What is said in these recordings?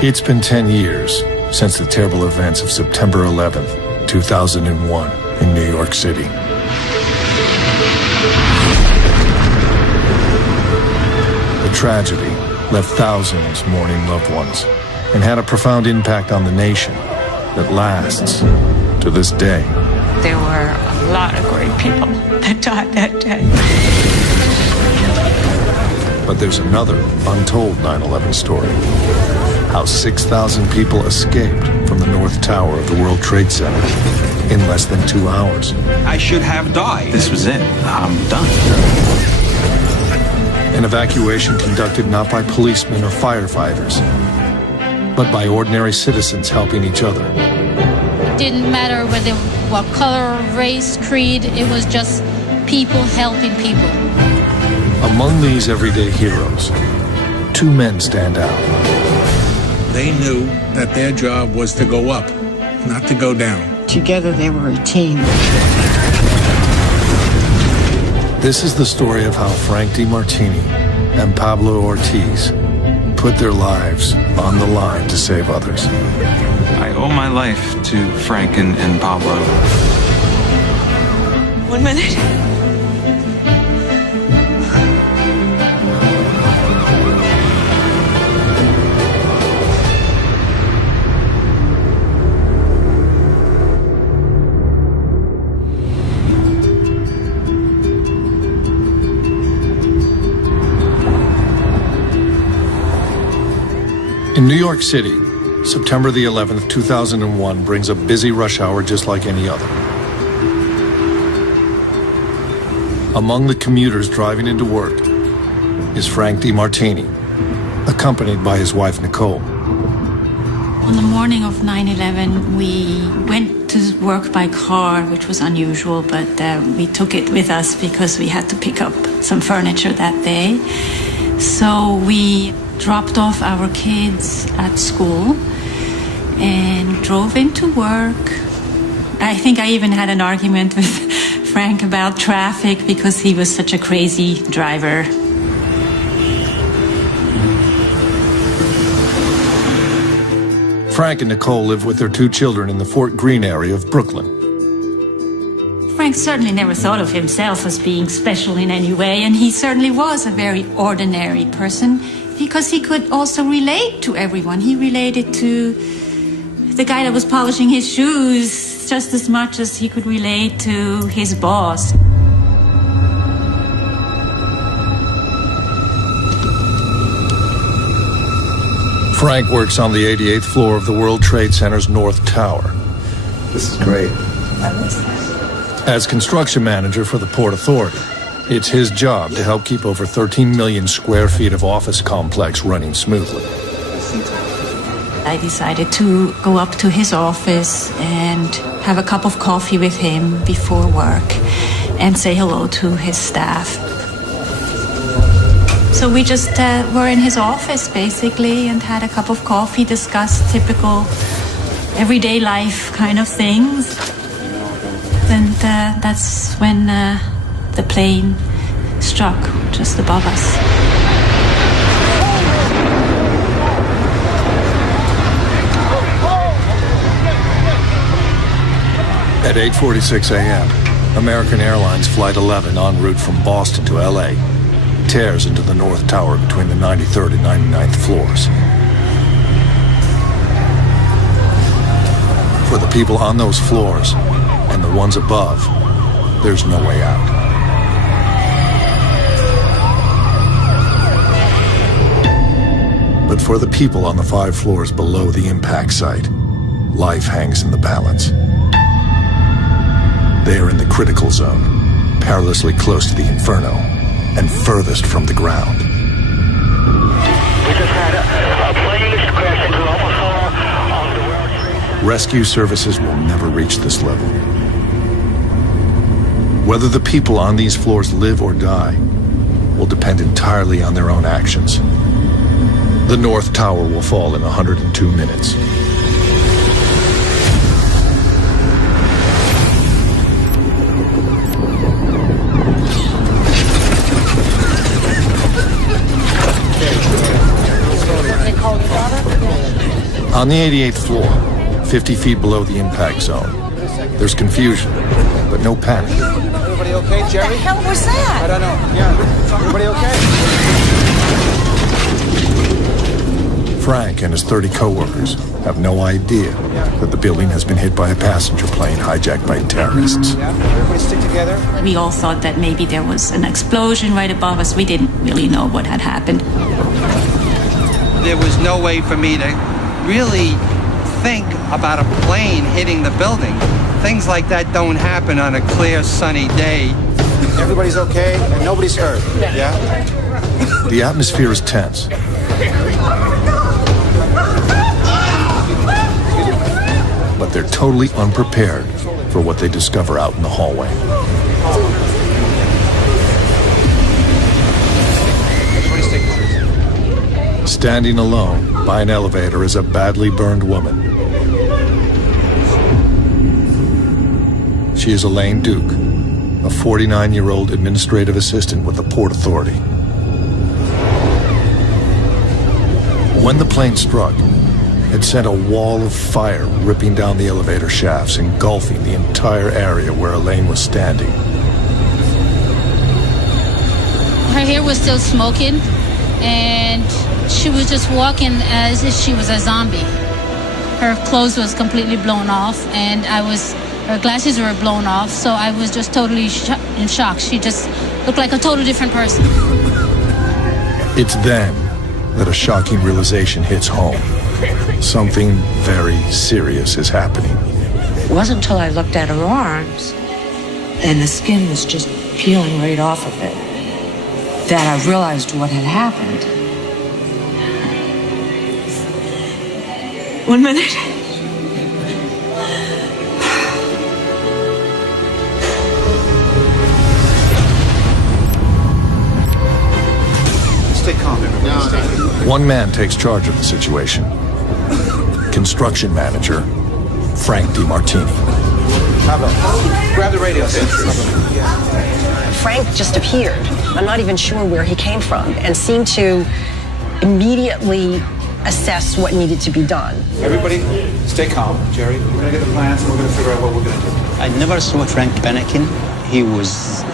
It's been 10 years since the terrible events of September 11th, 2001 in New York City. The tragedy left thousands mourning loved ones and had a profound impact on the nation that lasts to this day. There were a lot of great people that died that day. But there's another untold 9/11 story. How 6,000 people escaped from the North Tower of the World Trade Center in less than 2 hours. I should have died. This was it. I'm done. An evacuation conducted not by policemen or firefighters, but by ordinary citizens helping each other. Didn't matter whether what color, race, creed, it was just people helping people. Among these everyday heroes, two men stand out. They knew that their job was to go up, not to go down. Together they were a team. This is the story of how Frank DeMartini and Pablo Ortiz put their lives on the line to save others. I owe my life to Frank and Pablo. 1 minute. In New York City, September the 11th, 2001 brings a busy rush hour just like any other. Among the commuters driving into work is Frank DeMartini, accompanied by his wife, Nicole. On the morning of 9/11, we went to work by car, which was unusual, but we took it with us because we had to pick up some furniture that day. So we dropped off our kids at school and drove into work. I think I even had an argument with Frank about traffic because he was such a crazy driver. Frank and Nicole live with their two children in the Fort Greene area of Brooklyn. Frank certainly never thought of himself as being special in any way, and he certainly was a very ordinary person because he could also relate to everyone. He related to the guy that was polishing his shoes just as much as he could relate to his boss. Frank works on the 88th floor of the World Trade Center's North Tower. This is great. As construction manager for the Port Authority, it's his job to help keep over 13 million square feet of office complex running smoothly. I decided to go up to his office and have a cup of coffee with him before work and say hello to his staff. So we just were in his office basically and had a cup of coffee, discussed typical everyday life kind of things. And that's when the plane struck just above us. At 8:46 a.m., American Airlines Flight 11 en route from Boston to L.A. tears into the North Tower between the 93rd and 99th floors. For the people on those floors and the ones above, there's no way out. But for the people on the 5 floors below the impact site, life hangs in the balance. They are in the critical zone, perilously close to the inferno, and furthest from the ground. We just had a plane crash into Omaha on the World Trade Center. Rescue services will never reach this level. Whether the people on these floors live or die will depend entirely on their own actions. The North Tower will fall in 102 minutes. On the 88th floor, 50 feet below the impact zone, there's confusion, but no panic. Everybody okay, Jerry? What the hell was that? I don't know. Yeah. Everybody okay? Frank and his 30 co-workers have no idea that the building has been hit by a passenger plane hijacked by terrorists. Yeah. Everybody stick together. We all thought that maybe there was an explosion right above us. We didn't really know what had happened. There was no way for me to really think about a plane hitting the building. Things like that don't happen on a clear, sunny day. Everybody's okay and nobody's hurt. Yeah? The atmosphere is tense. But they're totally unprepared for what they discover out in the hallway. Standing alone by an elevator is a badly burned woman. She is Elaine Duke, a 49-year-old administrative assistant with the Port Authority. When the plane struck, it sent a wall of fire ripping down the elevator shafts, engulfing the entire area where Elaine was standing. Her hair was still smoking, and she was just walking as if she was a zombie. Her clothes was completely blown off, and her glasses were blown off, so I was just totally in shock. She just looked like a totally different person. It's then that a shocking realization hits home. Something very serious is happening. It wasn't until I looked at her arms and the skin was just peeling right off of it that I realized what had happened. 1 minute. Stay calm, everybody. One man takes charge of the situation. Construction manager, Frank DiMartini. Grab the radio. Frank just appeared. I'm not even sure where he came from, and seemed to immediately assess what needed to be done. Everybody, stay calm. Jerry, we're going to get the plans and we're going to figure out what we're going to do. I never saw Frank panicking. He was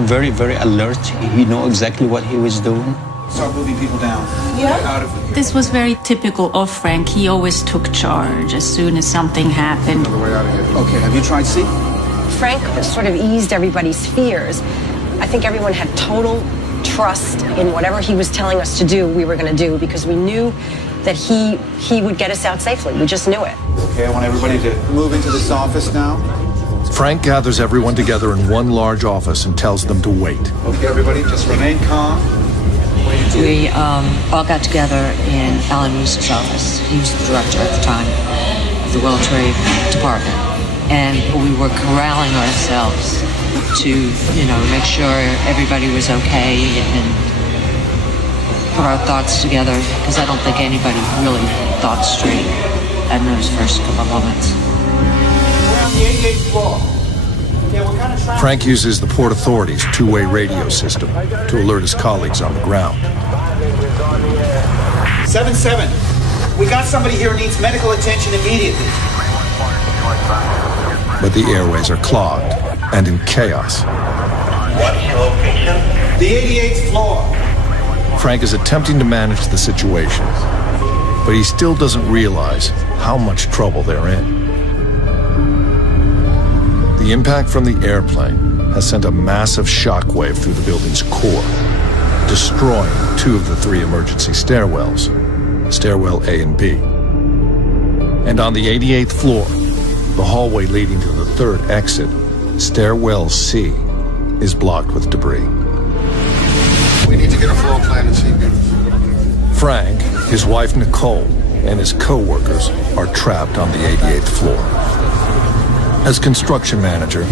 very, very alert. He knew exactly what he was doing. Start moving people down. Yeah. This was very typical of Frank. He always took charge as soon as something happened. Okay, have you tried C? Frank sort of eased everybody's fears. I think everyone had total trust in whatever he was telling us to do, we were going to do, because we knew that he would get us out safely. We just knew it. Okay, I want everybody to move into this office now. Frank gathers everyone together in one large office and tells them to wait. Okay, everybody, just remain calm. We all got together in Alan Moose's office. He was the director at the time of the World Trade Department. And we were corralling ourselves to, make sure everybody was okay and put our thoughts together, because I don't think anybody really thought straight in those first couple of moments. We're on the 88th floor. Frank uses the Port Authority's two-way radio system to alert his colleagues on the ground. 7-7. We got somebody here who needs medical attention immediately. But the airways are clogged and in chaos. What's your location? The 88th floor. Frank is attempting to manage the situation, but he still doesn't realize how much trouble they're in. The impact from the airplane has sent a massive shockwave through the building's core, destroying two of the three emergency stairwells, stairwell A and B. And on the 88th floor, the hallway leading to the third exit, stairwell C, is blocked with debris. We need to get a floor plan and see. Frank, his wife Nicole, and his co-workers are trapped on the 88th floor. As construction manager,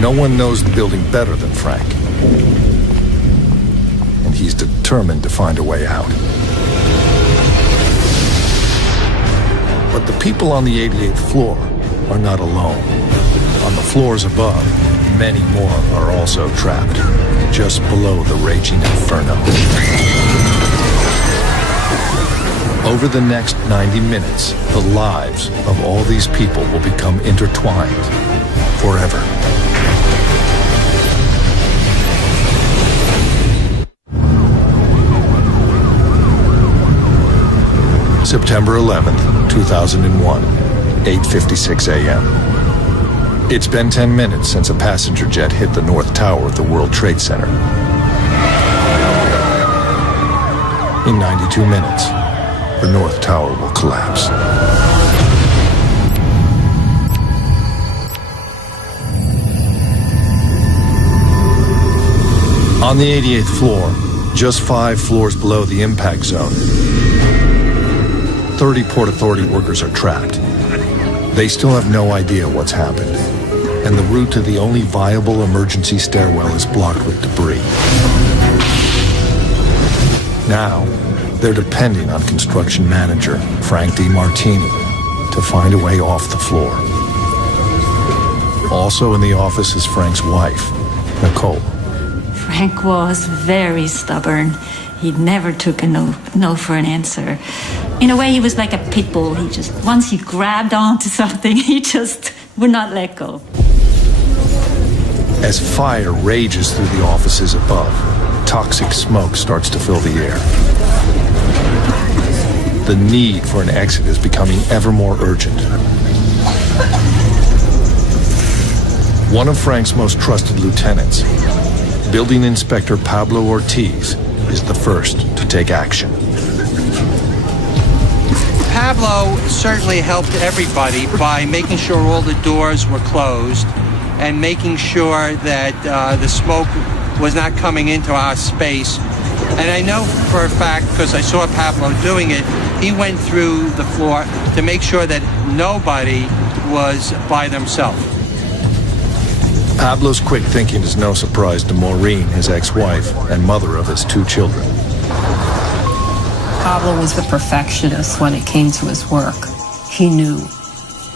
no one knows the building better than Frank. And he's determined to find a way out. But the people on the 88th floor are not alone. On the floors above, many more are also trapped, just below the raging inferno. Over the next 90 minutes, the lives of all these people will become intertwined forever. September 11th, 2001, 8:56 a.m. It's been 10 minutes since a passenger jet hit the North Tower of the World Trade Center. In 92 minutes, the North Tower will collapse. On the 88th floor, just 5 floors below the impact zone, 30 Port Authority workers are trapped. They still have no idea what's happened, and the route to the only viable emergency stairwell is blocked with debris. Now, they're depending on construction manager Frank DeMartini to find a way off the floor. Also in the office is Frank's wife, Nicole. Frank was very stubborn. He never took a no for an answer. In a way, he was like a pit bull. He just, once he grabbed onto something, he just would not let go. As fire rages through the offices above, toxic smoke starts to fill the air. The need for an exit is becoming ever more urgent. One of Frank's most trusted lieutenants, Building Inspector Pablo Ortiz, is the first to take action. Pablo certainly helped everybody by making sure all the doors were closed and making sure that the smoke was not coming into our space. And I know for a fact, because I saw Pablo doing it, he went through the floor to make sure that nobody was by themselves. Pablo's quick thinking is no surprise to Maureen, his ex-wife, and mother of his 2 children. Pablo was the perfectionist when it came to his work. He knew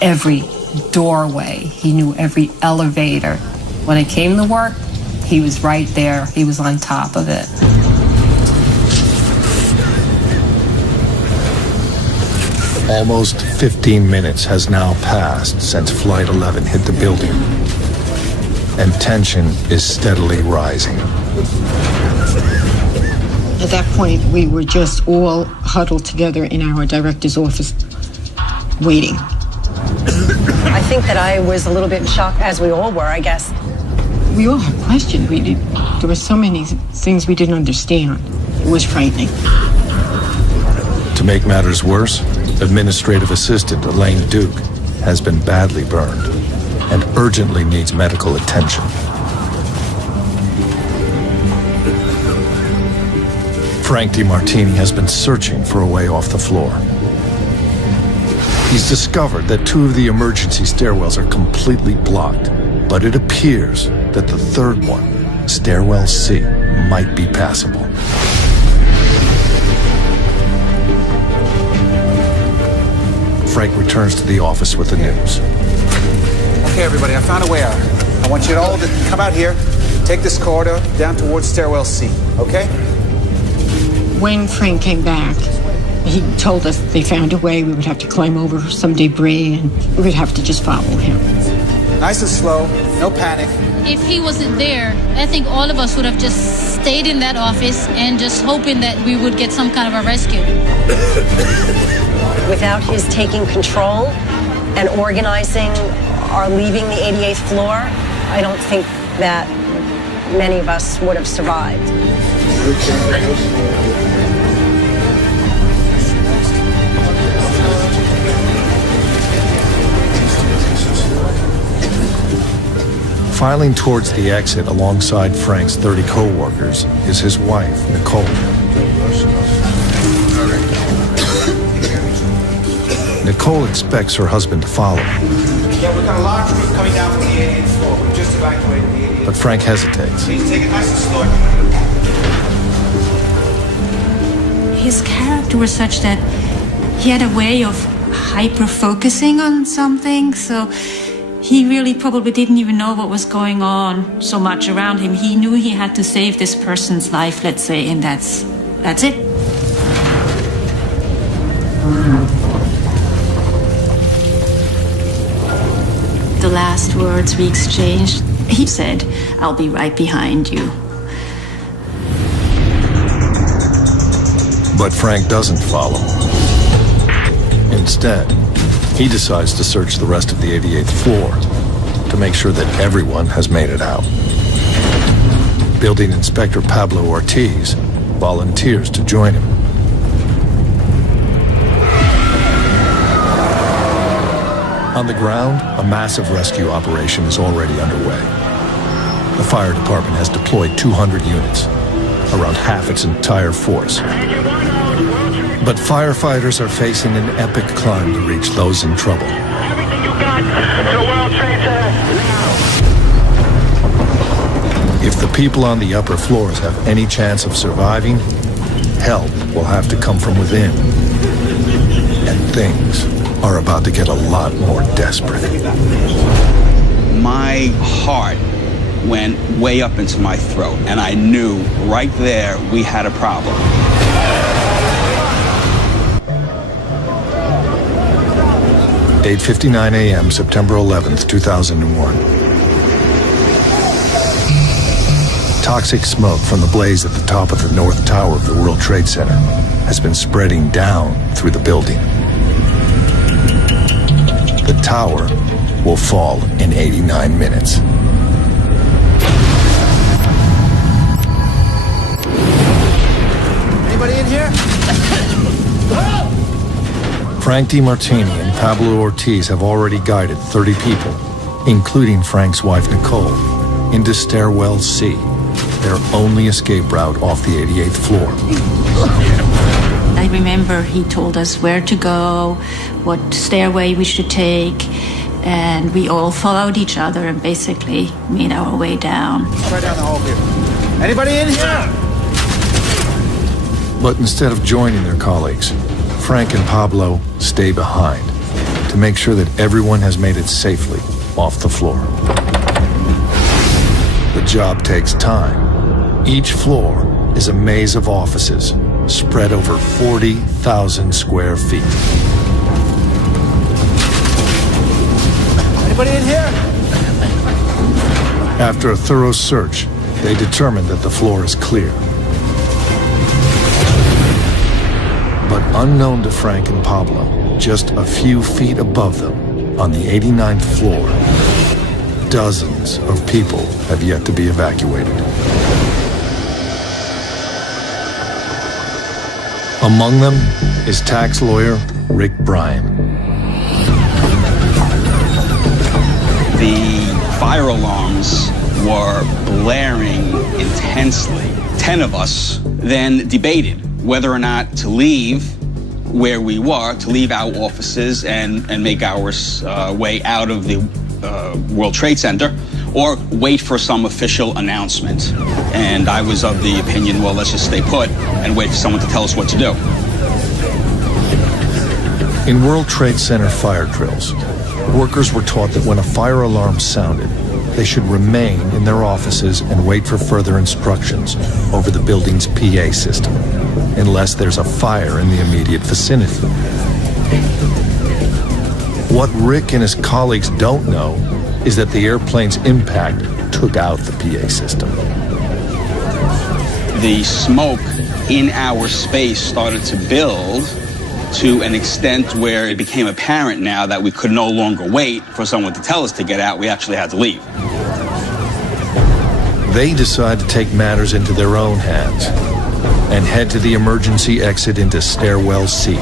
every doorway. He knew every elevator. When it came to work, he was right there. He was on top of it. Almost 15 minutes has now passed since Flight 11 hit the building, and tension is steadily rising. At that point, we were just all huddled together in our director's office, waiting. I think that I was a little bit shocked, as we all were, I guess. We all had questions. There were so many things we didn't understand. It was frightening. To make matters worse, Administrative Assistant Elaine Duke has been badly burned and urgently needs medical attention. Frank DeMartini has been searching for a way off the floor. He's discovered that 2 of the emergency stairwells are completely blocked, but it appears that the 3rd one, Stairwell C, might be passable. Frank returns to the office with the news. Okay, everybody, I found a way out. I want you all to come out here, take this corridor down towards Stairwell C, okay? When Frank came back, he told us they found a way. We would have to climb over some debris, and we would have to just follow him. Nice and slow, no panic. If he wasn't there, I think all of us would have just stayed in that office and just hoping that we would get some kind of a rescue. Without his taking control and organizing our leaving the 88th floor, I don't think that many of us would have survived. Filing towards the exit alongside Frank's 30 co-workers is his wife, Nicole. Nicole expects her husband to follow, Yeah, we've got a large group coming down from the 88th floor. We've just evacuated the 88th. but Frank hesitates. Please take it nice and slow. His character was such that he had a way of hyper-focusing on something, so he really probably didn't even know what was going on so much around him. He knew he had to save this person's life, let's say, and that's it. last words we exchanged. He said, "I'll be right behind you." But Frank doesn't follow. Instead, he decides to search the rest of the 88th floor to make sure that everyone has made it out. Building Inspector Pablo Ortiz volunteers to join him. On the ground, a massive rescue operation is already underway. The fire department has deployed 200 units, around half its entire force. But firefighters are facing an epic climb to reach those in trouble. Everything you got to the World Trade Center now. If the people on the upper floors have any chance of surviving, help will have to come from within. And things are about to get a lot more desperate. My heart went way up into my throat, and I knew right there we had a problem. – 8:59 a.m., September 11th, 2001. Toxic smoke from the blaze at the top of the North Tower of the World Trade Center has been spreading down through the building. The tower will fall in 89 minutes. Anybody in here? Frank DeMartini and Pablo Ortiz have already guided 30 people, including Frank's wife Nicole, into Stairwell C, their only escape route off the 88th floor. I remember he told us where to go, what stairway we should take, and we all followed each other and basically made our way down. Right down the hall here. Anybody in here? But instead of joining their colleagues, Frank and Pablo stay behind to make sure that everyone has made it safely off the floor. The job takes time. Each floor is a maze of offices spread over 40,000 square feet. Anybody in here? After a thorough search, they determine that the floor is clear. But unknown to Frank and Pablo, just a few feet above them, on the 89th floor, dozens of people have yet to be evacuated. Among them is tax lawyer Rick Bryan. The fire alarms were blaring intensely. 10 of us then debated whether or not to leave where we were, to leave our offices and make our way out of the World Trade Center, or wait for some official announcement. And I was of the opinion, well, let's just stay put and wait for someone to tell us what to do. In World Trade Center fire drills, workers were taught that when a fire alarm sounded, they should remain in their offices and wait for further instructions over the building's PA system, unless there's a fire in the immediate vicinity. What Rick and his colleagues don't know is that the airplane's impact took out the PA system. The smoke in our space started to build to an extent where it became apparent now that we could no longer wait for someone to tell us to get out. We actually had to leave. They decide to take matters into their own hands and head to the emergency exit into Stairwell C.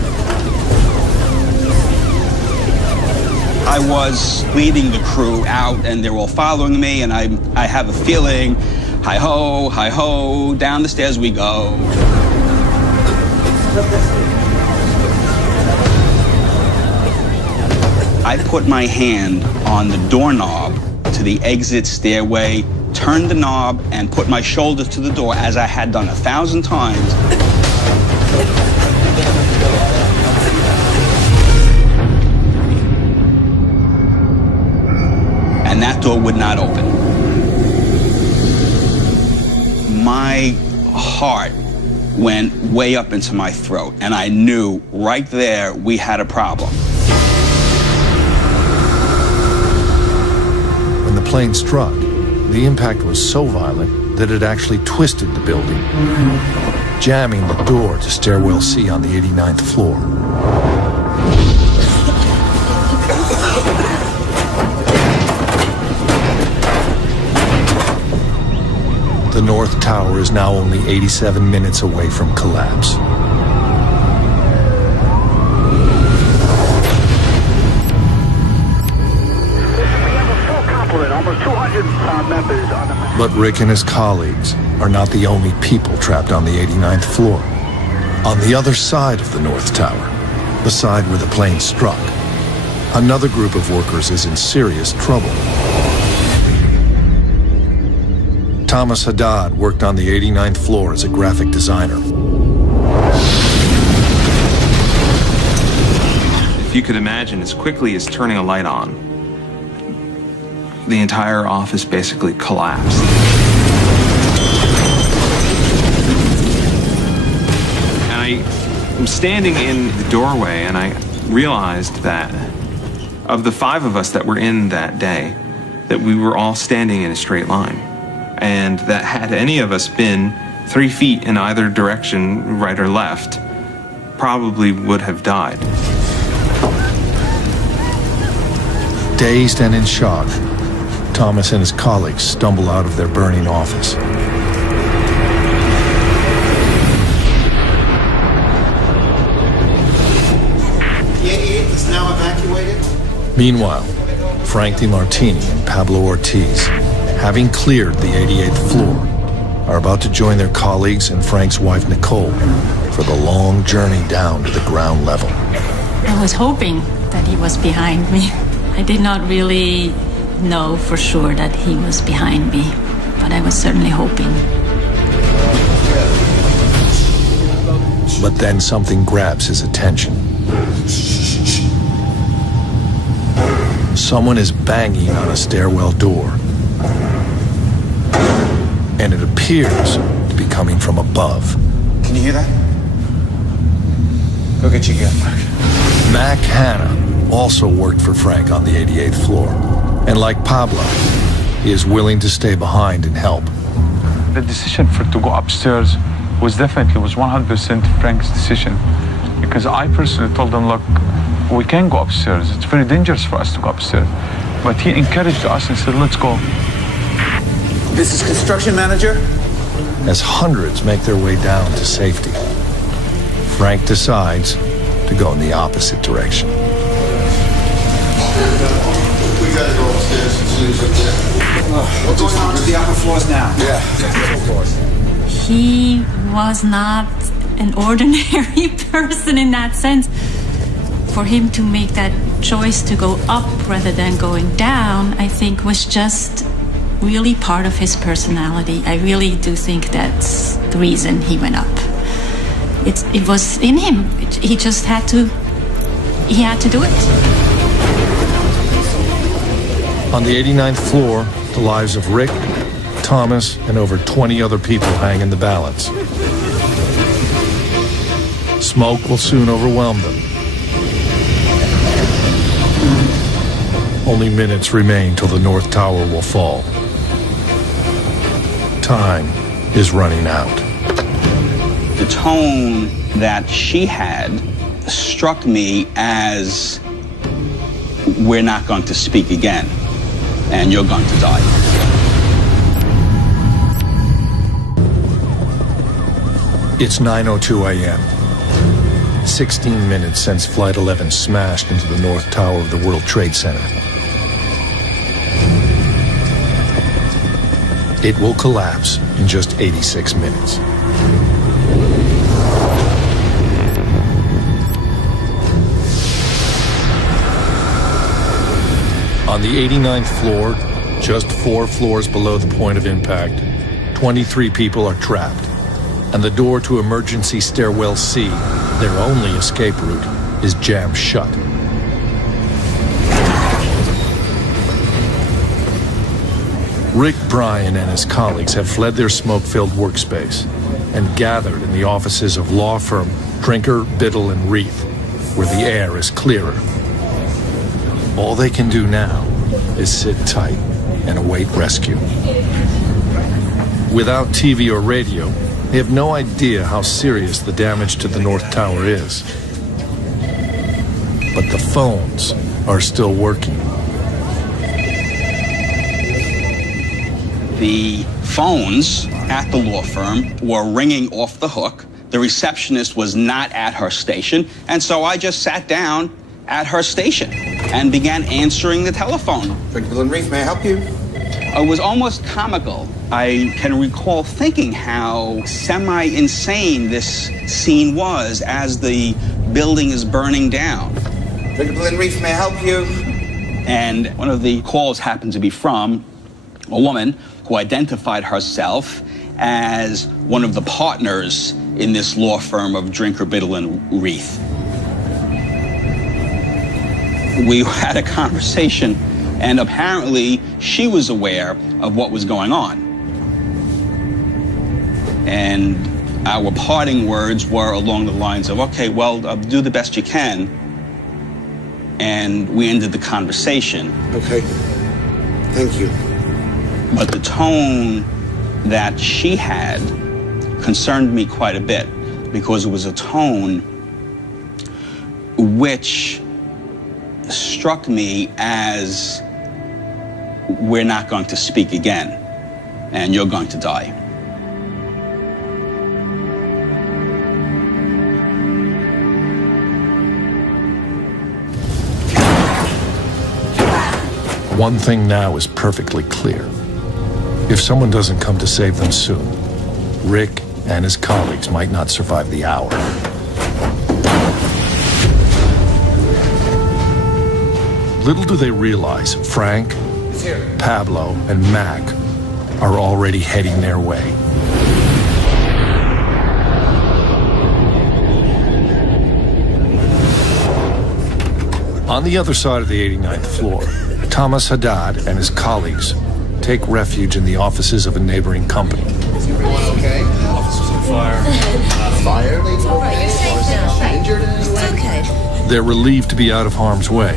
I was leading the crew out, and they were all following me, and I have a feeling, hi-ho, down the stairs we go. I put my hand on the doorknob to the exit stairway, turned the knob, and put my shoulder to the door, as I had done 1,000 times. And that door would not open. My heart went way up into my throat, and I knew right there we had a problem. plane struck, the impact was so violent that it actually twisted the building, jamming the door to stairwell C on the 89th floor. The North Tower is now only 87 minutes away from collapse. But Rick and his colleagues are not the only people trapped on the 89th floor. On the other side of the North Tower, the side where the plane struck, another group of workers is in serious trouble. Thomas Haddad worked on the 89th floor as a graphic designer. If you could imagine, as quickly as turning a light on, the entire office basically collapsed. And I'm standing in the doorway and I realized that of the 5 of us that were in that day, that we were all standing in a straight line. And that had any of us been 3 feet in either direction, right or left, probably would have died. Dazed and in shock, Thomas and his colleagues stumble out of their burning office. The 88th is now evacuated. Meanwhile, Frank DeMartini and Pablo Ortiz, having cleared the 88th floor, are about to join their colleagues and Frank's wife Nicole for the long journey down to the ground level. I was hoping that he was behind me. I did not really know for sure that he was behind me, but I was certainly hoping. But then something grabs his attention. Someone is banging on a stairwell door, and it appears to be coming from above. Can you hear that? Go get your gun, Mark. Mac Hanna also worked for Frank on the 88th floor, and like Pablo, he is willing to stay behind and help. The decision to go upstairs was 100% Frank's decision, because I personally told him, look, we can go upstairs. It's very dangerous for us to go upstairs. But he encouraged us and said, let's go. This is construction manager. As hundreds make their way down to safety, Frank decides to go in the opposite direction. We gotta go upstairs as soon as we can. We're going on to the upper floors now. Yeah, upper floors. He was not an ordinary person in that sense. For him to make that choice to go up rather than going down, I think was just really part of his personality. I really do think that's the reason he went up. It was in him. He just had to do it. On the 89th floor, the lives of Rick, Thomas, and over 20 other people hang in the balance. Smoke will soon overwhelm them. Only minutes remain till the North Tower will fall. Time is running out. The tone that she had struck me as, we're not going to speak again, and you're going to die. It's 9:02 a.m. 16 minutes since Flight 11 smashed into the North Tower of the World Trade Center. It will collapse in just 86 minutes. On the 89th floor, just 4 floors below the point of impact, 23 people are trapped, and the door to emergency stairwell C, their only escape route, is jammed shut. Rick Bryan and his colleagues have fled their smoke-filled workspace and gathered in the offices of law firm Drinker, Biddle, and Reith, where the air is clearer. All they can do now is sit tight and await rescue. Without TV or radio, they have no idea how serious the damage to the North Tower is. But the phones are still working. The phones at the law firm were ringing off the hook. The receptionist was not at her station, and so I just sat down at her station and began answering the telephone. Drinker Bill & Reef, may I help you? It was almost comical. I can recall thinking how semi-insane this scene was as the building is burning down. Drinker Bill & Reef, may I help you? And one of the calls happened to be from a woman who identified herself as one of the partners in this law firm of Drinker, Biddle, and Reith. We had a conversation, and apparently she was aware of what was going on. And our parting words were along the lines of, okay, well, do the best you can. And we ended the conversation. Okay. Thank you. But the tone that she had concerned me quite a bit, because it was a tone which struck me as, we're not going to speak again, and you're going to die. One thing now is perfectly clear. If someone doesn't come to save them soon, Rick and his colleagues might not survive the hour. Little do they realize Frank, Pablo, and Mac are already heading their way. On the other side of the 89th floor, Thomas Haddad and his colleagues take refuge in the offices of a neighboring company. Is everyone okay? Officers on fire. Fire? It's all right. You're safe now. Injured in any way? It's okay. They're relieved to be out of harm's way.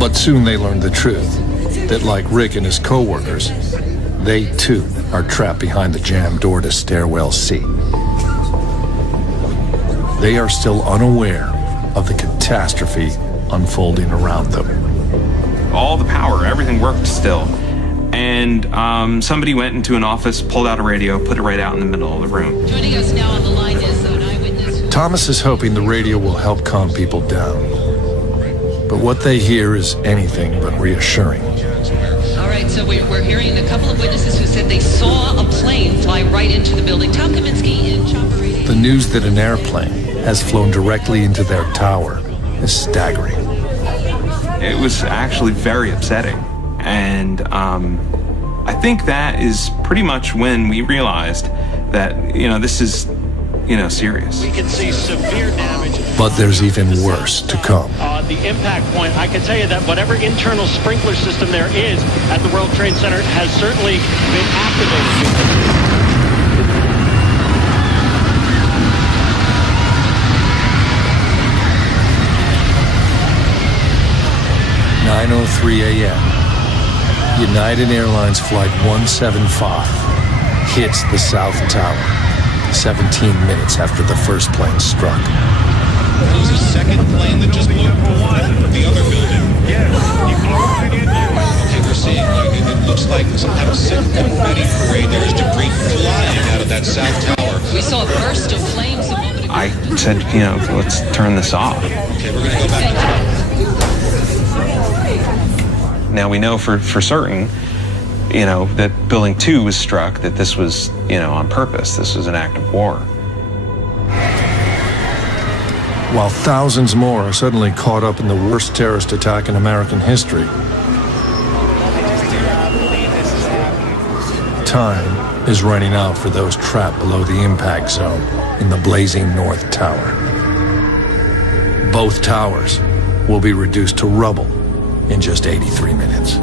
But soon they learn the truth, that like Rick and his co-workers, they too are trapped behind the jammed door to Stairwell C. They are still unaware of the catastrophe unfolding around them. All the power, everything worked still. And somebody went into an office, pulled out a radio, put it right out in the middle of the room. Joining us now on the line is an eyewitness. Thomas is hoping the radio will help calm people down. But what they hear is anything but reassuring. All right, so we're hearing a couple of witnesses who said they saw a plane fly right into the building. Tom Kaminsky in Chopper 88. The news that an airplane has flown directly into their tower is staggering. It was actually very upsetting. And I think that is pretty much when we realized that, this is, serious. We can see severe damage. But there's even worse to come. The impact point, I can tell you that whatever internal sprinkler system there is at the World Trade Center has certainly been activated. 9:03 a.m. United Airlines Flight 175 hits the South Tower 17 minutes after the first plane struck. There was a second plane that just blew the other building. Okay, we're seeing, it looks like some type of sick confetti parade. There is debris flying out of that South Tower. We saw a burst of flames a moment ago. I said, let's turn this off. Okay, we're going to go back. Now we know for certain, that Building 2 was struck, that this was, on purpose. This was an act of war. While thousands more are suddenly caught up in the worst terrorist attack in American history, time is running out for those trapped below the impact zone in the blazing North Tower. Both towers will be reduced to rubble in just 83 minutes.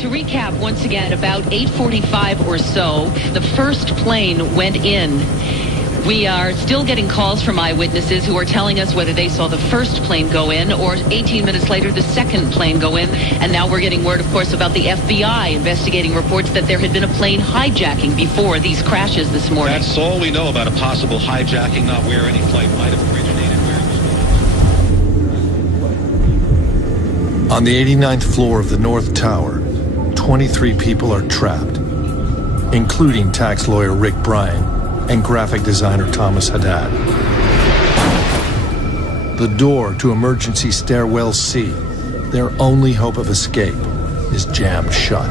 To recap, once again, about 8:45 or so, the first plane went in. We are still getting calls from eyewitnesses who are telling us whether they saw the first plane go in or 18 minutes later the second plane go in. And now we're getting word, of course, about the FBI investigating reports that there had been a plane hijacking before these crashes this morning. That's all we know about a possible hijacking, not where any flight might have originated. On the 89th floor of the North Tower, 23 people are trapped, including tax lawyer Rick Bryan and graphic designer Thomas Haddad. The door to emergency stairwell C, their only hope of escape, is jammed shut.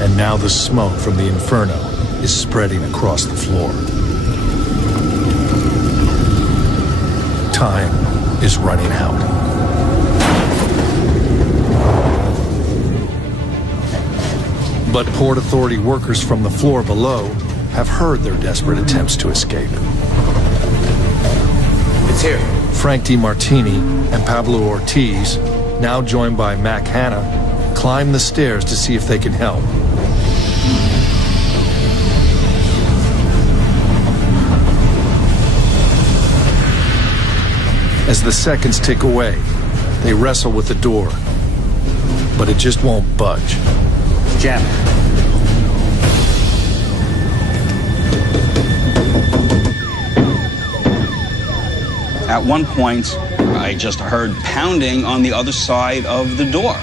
And now the smoke from the inferno is spreading across the floor. Time is running out. But Port Authority workers from the floor below have heard their desperate attempts to escape. It's here. Frank DiMartini and Pablo Ortiz, now joined by Mac Hanna, climb the stairs to see if they can help. As the seconds tick away, they wrestle with the door, but it just won't budge. Jam. At one point, I just heard pounding on the other side of the door.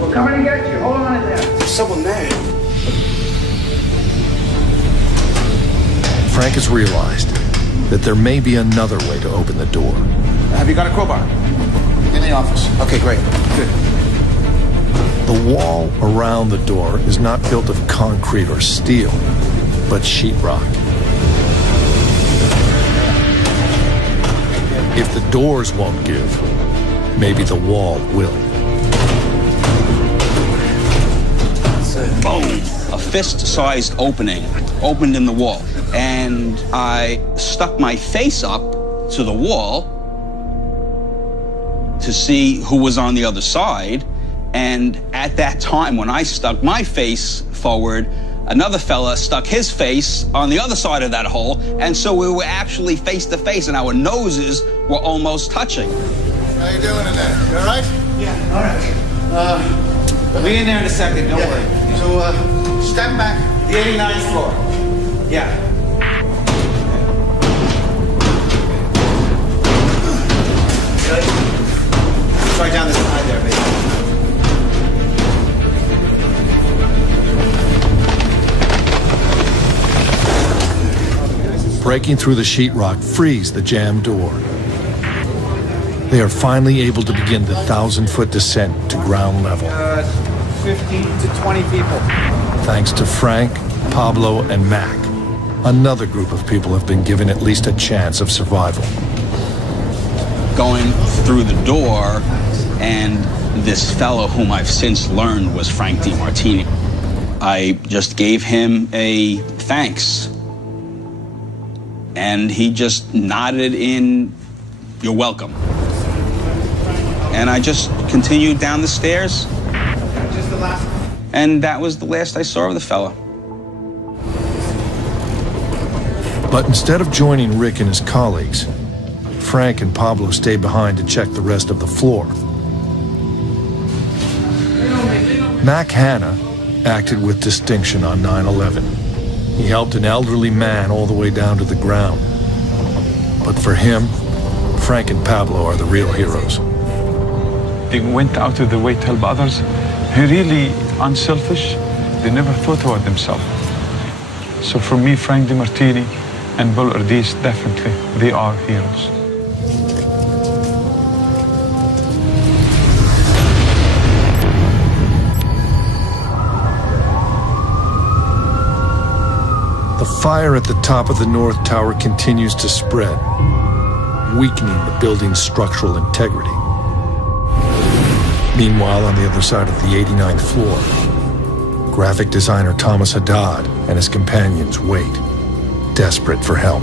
We're coming to get you. Hold on in there. There's someone there. Frank has realized that there may be another way to open the door. Have you got a crowbar? In the office. Okay, great. Good. The wall around the door is not built of concrete or steel, but sheetrock. If the doors won't give, maybe the wall will. Boom! A fist-sized opening opened in the wall. And I stuck my face up to the wall to see who was on the other side. And at that time, when I stuck my face forward, another fella stuck his face on the other side of that hole. And so we were actually face to face, and our noses were almost touching. How you doing in there? You all right? Yeah, all right. We'll be in there in a second, don't worry. So, step back. The 89th floor. Yeah. Good. Right down this side there, baby. Breaking through the sheetrock frees the jammed door. They are finally able to begin the 1,000-foot descent to ground level. 15 to 20 people. Thanks to Frank, Pablo, and Mac, another group of people have been given at least a chance of survival. Going through the door, and this fellow whom I've since learned was Frank DiMartini. I just gave him a thanks. And he just nodded in, "You're welcome." And I just continued down the stairs. Just the last. And that was the last I saw of the fella. But instead of joining Rick and his colleagues, Frank and Pablo stayed behind to check the rest of the floor. Mac Hanna acted with distinction on 9/11. He helped an elderly man all the way down to the ground. But for him, Frank and Pablo are the real heroes. They went out of their way to help others. He really unselfish. They never thought about themselves. So for me, Frank DiMartini and Pablo Ortiz, definitely, they are heroes. The fire at the top of the North Tower continues to spread, weakening the building's structural integrity. Meanwhile, on the other side of the 89th floor, graphic designer Thomas Haddad and his companions wait, desperate for help.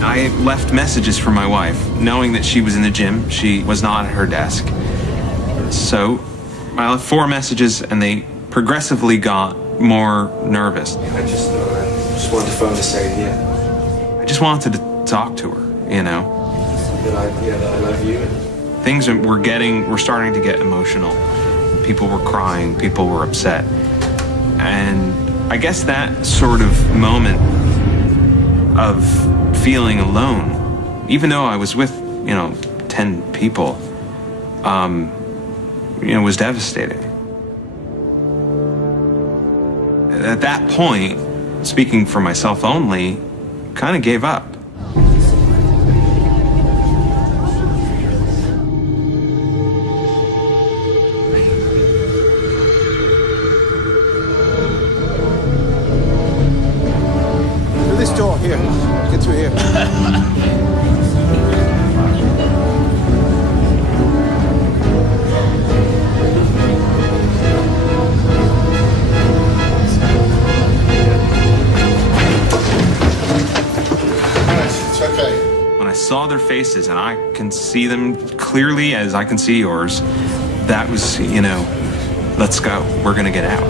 I left messages for my wife, knowing that she was in the gym. She was not at her desk. So I left 4 messages, and they progressively got more nervous. I just wanted the phone to say, yeah. I just wanted to talk to her, you know. That I love you. Things were starting to get emotional. People were crying, people were upset. And I guess that sort of moment of feeling alone, even though I was with, 10 people, was devastating. At that point, speaking for myself only, kind of gave up. Through this door, here. Get through here. When I saw their faces, and I can see them clearly as I can see yours, that was, let's go. We're gonna get out.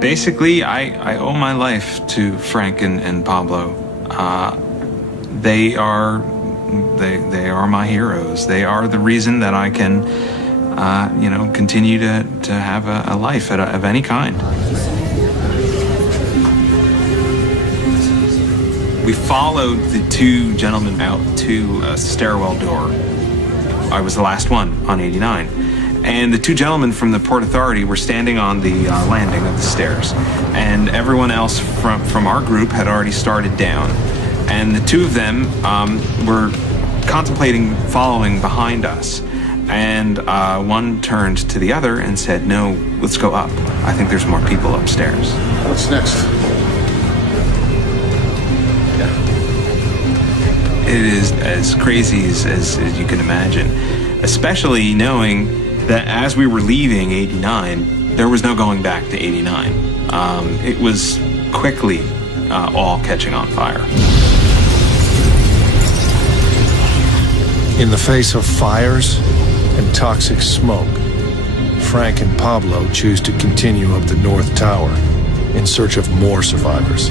Basically, I owe my life to Frank and Pablo. They are my heroes. They are the reason that I can, continue to have a life of any kind. We followed the 2 gentlemen out to a stairwell door. I was the last one on 89. And the 2 gentlemen from the Port Authority were standing on the landing of the stairs. And everyone else from our group had already started down. And the 2 of them were contemplating following behind us. And one turned to the other and said, "No, let's go up. I think there's more people upstairs." What's next? It is as crazy as you can imagine, especially knowing that as we were leaving 89, there was no going back to 89. It was quickly all catching on fire. In the face of fires and toxic smoke, Frank and Pablo choose to continue up the North Tower in search of more survivors.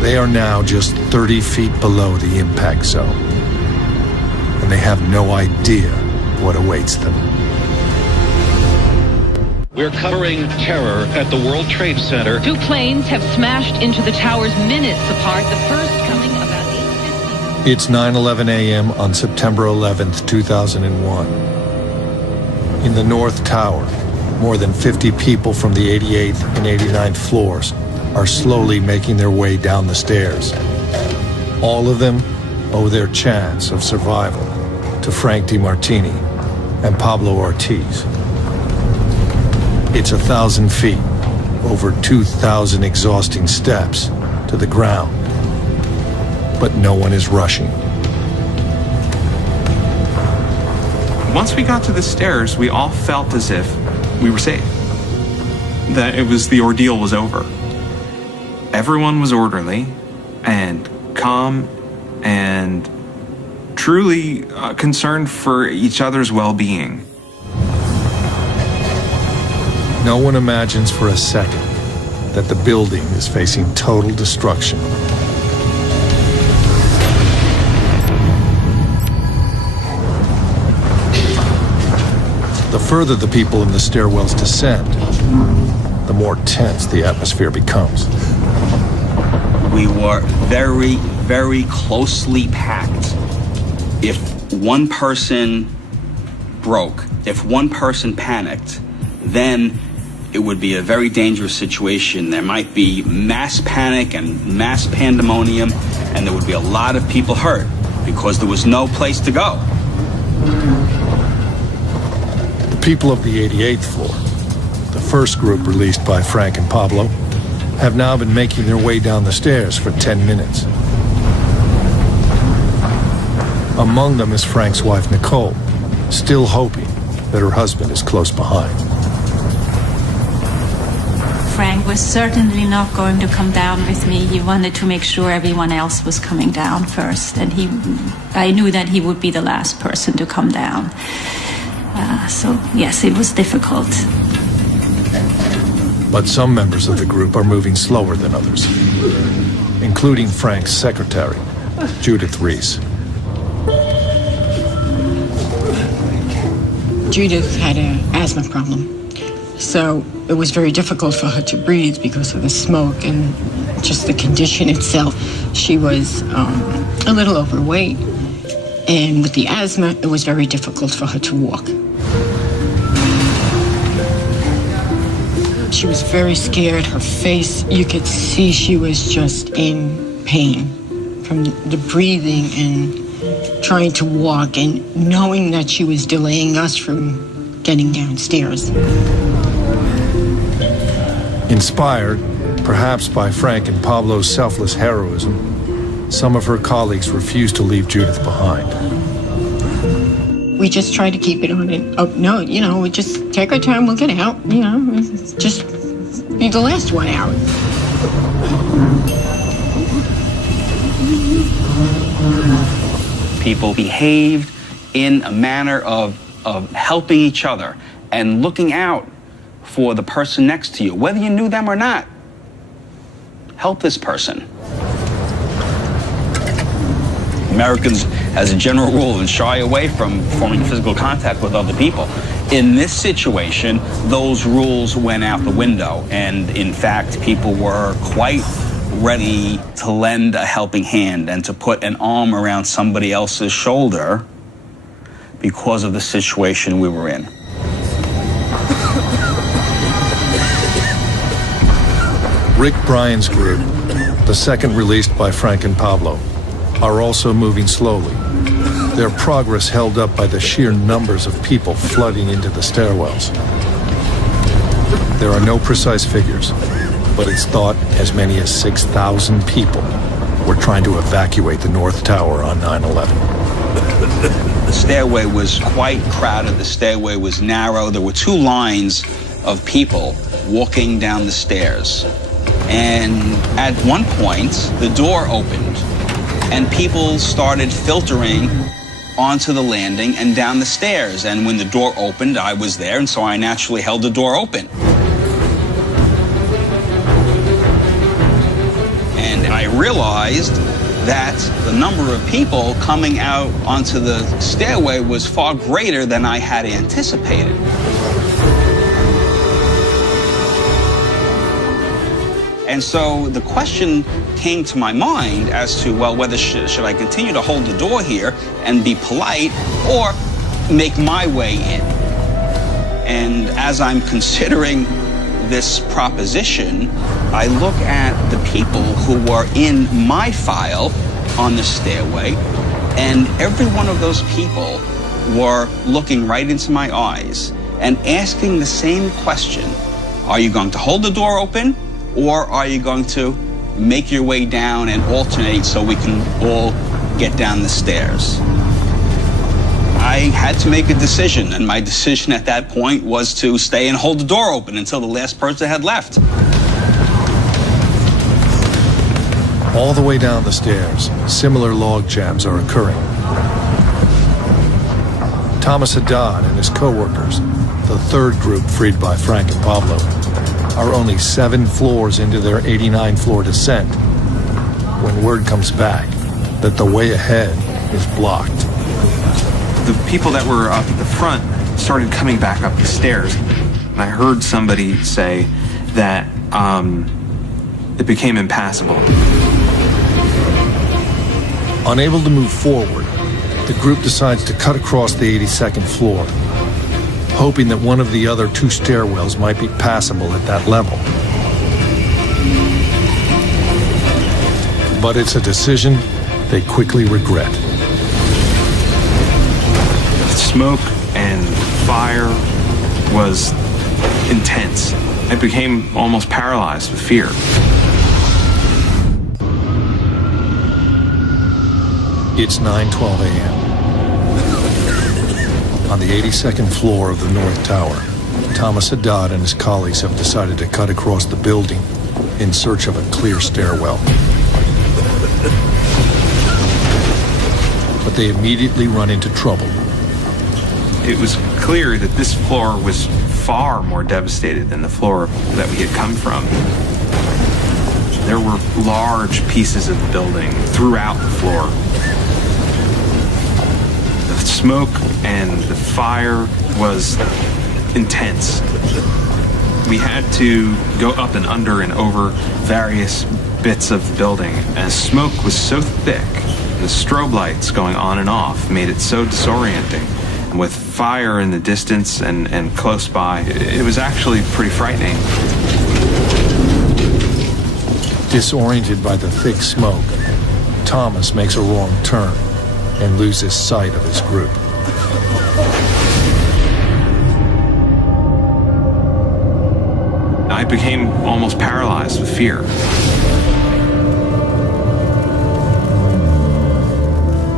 They are now just 30 feet below the impact zone, and they have no idea what awaits them. We're covering terror at the World Trade Center. 2 planes have smashed into the towers minutes apart, the first coming about 8:50. It's 9:11 a.m. on September 11th, 2001. In the North Tower, more than 50 people from the 88th and 89th floors are slowly making their way down the stairs. All of them owe their chance of survival to Frank DeMartini and Pablo Ortiz. It's 1,000 feet, over 2,000 exhausting steps to the ground, but no one is rushing. Once we got to the stairs, we all felt as if we were safe, that the ordeal was over. Everyone was orderly and calm and truly concerned for each other's well-being. No one imagines for a second that the building is facing total destruction. The further the people in the stairwells descend, the more tense the atmosphere becomes. We were very, very closely packed. If one person broke, if one person panicked, then it would be a very dangerous situation. There might be mass panic and mass pandemonium, and there would be a lot of people hurt because there was no place to go. The people of the 88th floor, the first group released by Frank and Pablo, have now been making their way down the stairs for 10 minutes. Among them is Frank's wife, Nicole, still hoping that her husband is close behind. Frank was certainly not going to come down with me. He wanted to make sure everyone else was coming down first, and I knew that he would be the last person to come down. So yes, it was difficult. But some members of the group are moving slower than others, including Frank's secretary, Judith Reese. Judith had an asthma problem. So it was very difficult for her to breathe because of the smoke and just the condition itself. She was a little overweight, and with the asthma, it was very difficult for her to walk. She was very scared. Her face, you could see she was just in pain from the breathing and trying to walk and knowing that she was delaying us from getting downstairs. Inspired, perhaps by Frank and Pablo's selfless heroism, some of her colleagues refused to leave Judith behind. We just tried to keep it on and we just take our time, we'll get out, just be the last one out. People behaved in a manner of helping each other and looking out for the person next to you, whether you knew them or not. Help this person. Americans, as a general rule, shy away from forming physical contact with other people. In this situation, those rules went out the window, and in fact, people were quite ready to lend a helping hand and to put an arm around somebody else's shoulder because of the situation we were in. Rick Bryan's group, the second released by Frank and Pablo, are also moving slowly. Their progress held up by the sheer numbers of people flooding into the stairwells. There are no precise figures, but it's thought as many as 6,000 people were trying to evacuate the North Tower on 9/11. The stairway was quite crowded. The stairway was narrow. There were two lines of people walking down the stairs. And at one point, the door opened, and people started filtering onto the landing and down the stairs. And when the door opened, I was there, and so I naturally held the door open. And I realized that the number of people coming out onto the stairway was far greater than I had anticipated. And so the question came to my mind as to, well, whether should I continue to hold the door here and be polite or make my way in? And as I'm considering this proposition, I look at the people who were in my file on the stairway, and every one of those people were looking right into my eyes and asking the same question. Are you going to hold the door open? Or are you going to make your way down and alternate so we can all get down the stairs? I had to make a decision, and my decision at that point was to stay and hold the door open until the last person had left. All the way down the stairs, similar log jams are occurring. Thomas Haddad and his co-workers, the third group freed by Frank and Pablo, are only 7 floors into their 89-floor descent when word comes back that the way ahead is blocked. The people that were up at the front started coming back up the stairs. And I heard somebody say that it became impassable. Unable to move forward, the group decides to cut across the 82nd floor, hoping that one of the other 2 stairwells might be passable at that level. But it's a decision they quickly regret. Smoke and fire was intense. I became almost paralyzed with fear. It's 9:12 a.m. On the 82nd floor of the North Tower, Thomas Haddad and his colleagues have decided to cut across the building in search of a clear stairwell. But they immediately run into trouble. It was clear that this floor was far more devastated than the floor that we had come from. There were large pieces of the building throughout the floor. The smoke and the fire was intense. We had to go up and under and over various bits of the building, and smoke was so thick, the strobe lights going on and off made it so disorienting. With fire in the distance and close by, it was actually pretty frightening. Disoriented by the thick smoke, Thomas makes a wrong turn and loses sight of his group. I became almost paralyzed with fear.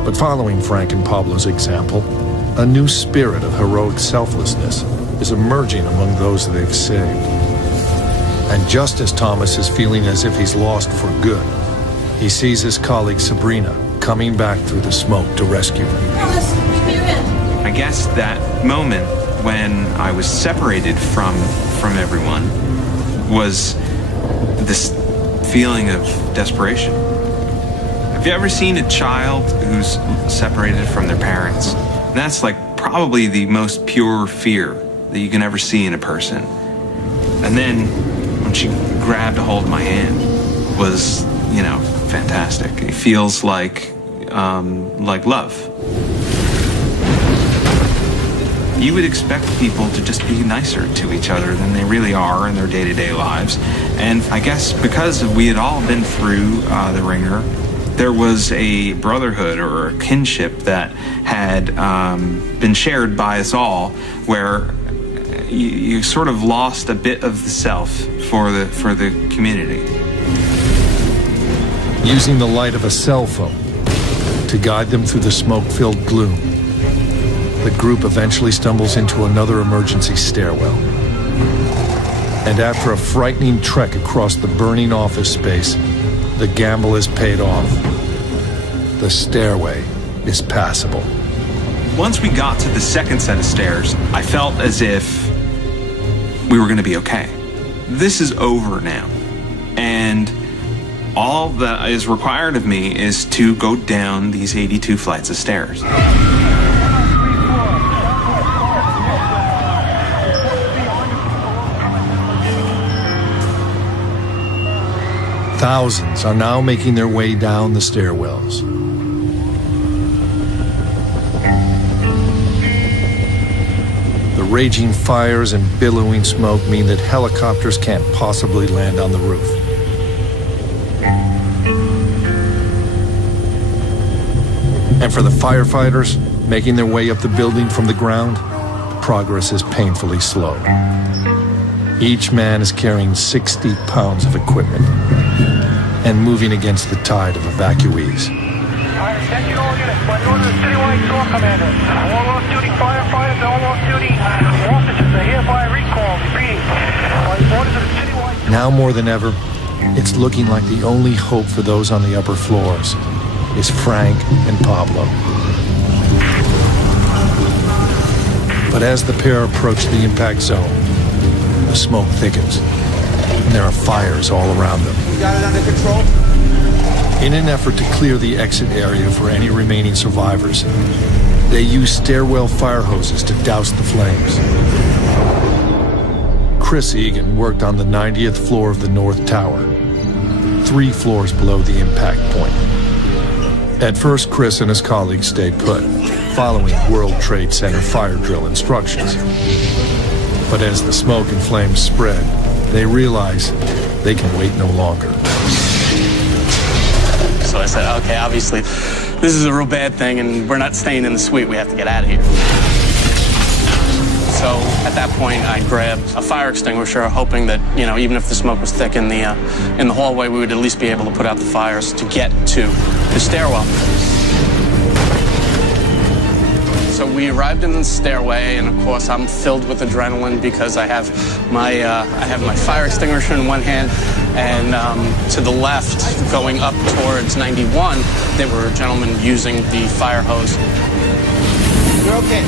But following Frank and Pablo's example, a new spirit of heroic selflessness is emerging among those they've saved. And just as Thomas is feeling as if he's lost for good, he sees his colleague Sabrina coming back through the smoke to rescue him. I guess that moment when I was separated from everyone was this feeling of desperation. Have you ever seen a child who's separated from their parents? That's like probably the most pure fear that you can ever see in a person. And then when she grabbed a hold of my hand was, you know, fantastic. It feels like love. You would expect people to just be nicer to each other than they really are in their day-to-day lives. And I guess because we had all been through the ringer, there was a brotherhood or a kinship that had been shared by us all, where you sort of lost a bit of the self for the community. Using the light of a cell phone to guide them through the smoke-filled gloom, the group eventually stumbles into another emergency stairwell. And after a frightening trek across the burning office space, the gamble is paid off. The stairway is passable. Once we got to the second set of stairs, I felt as if we were going to be okay. This is over now. And all that is required of me is to go down these 82 flights of stairs. Thousands are now making their way down the stairwells. The raging fires and billowing smoke mean that helicopters can't possibly land on the roof. And for the firefighters making their way up the building from the ground, progress is painfully slow. Each man is carrying 60 pounds of equipment and moving against the tide of evacuees. Attention all units, by order of citywide SOAR commander. All off-duty firefighters and all off-duty officers are hereby recalled. Repeating, by orders of citywide... Now more than ever, it's looking like the only hope for those on the upper floors is Frank and Pablo. But as the pair approach the impact zone, the smoke thickens, and there are fires all around them. We got it under control? In an effort to clear the exit area for any remaining survivors, they use stairwell fire hoses to douse the flames. Chris Egan worked on the 90th floor of the North Tower, 3 floors below the impact point. At first, Chris and his colleagues stay put, following World Trade Center fire drill instructions. But as the smoke and flames spread, they realize they can wait no longer. So I said, okay, obviously, this is a real bad thing, and we're not staying in the suite. We have to get out of here. So at that point, I grabbed a fire extinguisher, hoping that, you know, even if the smoke was thick in the hallway, we would at least be able to put out the fires to get to the stairwell. So we arrived in the stairway, and of course I'm filled with adrenaline because I have my fire extinguisher in one hand, and to the left, going up towards 91, there were gentlemen using the fire hose. You're okay.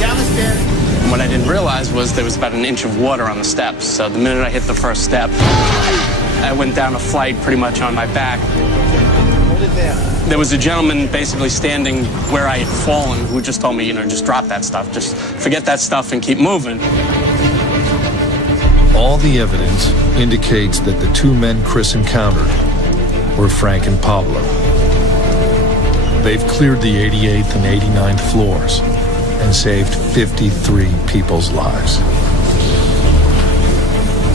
Down the stairs. And what I didn't realize was there was about an inch of water on the steps. So the minute I hit the first step, I went down a flight pretty much on my back. Hold it there. There was a gentleman basically standing where I had fallen who just told me, just drop that stuff. Just forget that stuff and keep moving. All the evidence indicates that the two men Chris encountered were Frank and Pablo. They've cleared the 88th and 89th floors and saved 53 people's lives.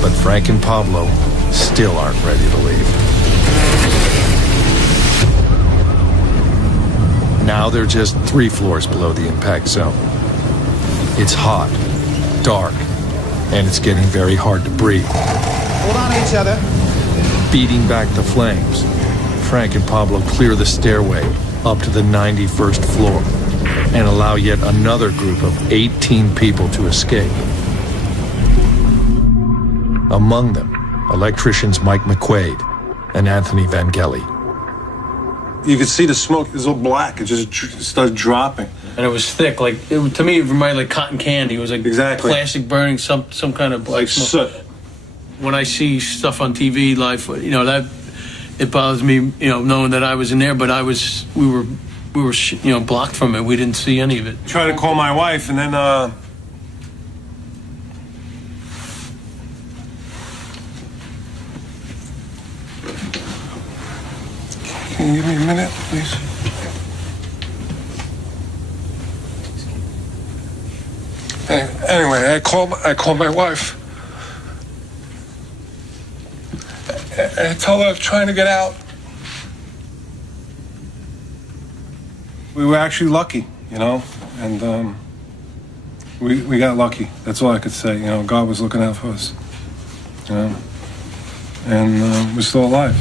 But Frank and Pablo still aren't ready to leave. Now they're just 3 floors below the impact zone. It's hot, dark, and it's getting very hard to breathe. Hold on to each other. Beating back the flames, Frank and Pablo clear the stairway up to the 91st floor and allow yet another group of 18 people to escape. Among them, electricians Mike McQuaid and Anthony Vangeli. You could see the smoke, it was all black, it just started dropping. And it was thick, to me it reminded like cotton candy. It was like plastic burning, some kind of black smoke. Soot. When I see stuff on TV live, that it bothers me, knowing that I was in there, but we were blocked from it. We didn't see any of it. Tried to call my wife, and then can you give me a minute, please? Anyway, I called my wife. I told her I was trying to get out. We were actually lucky, and we got lucky. That's all I could say. God was looking out for us, and we're still alive.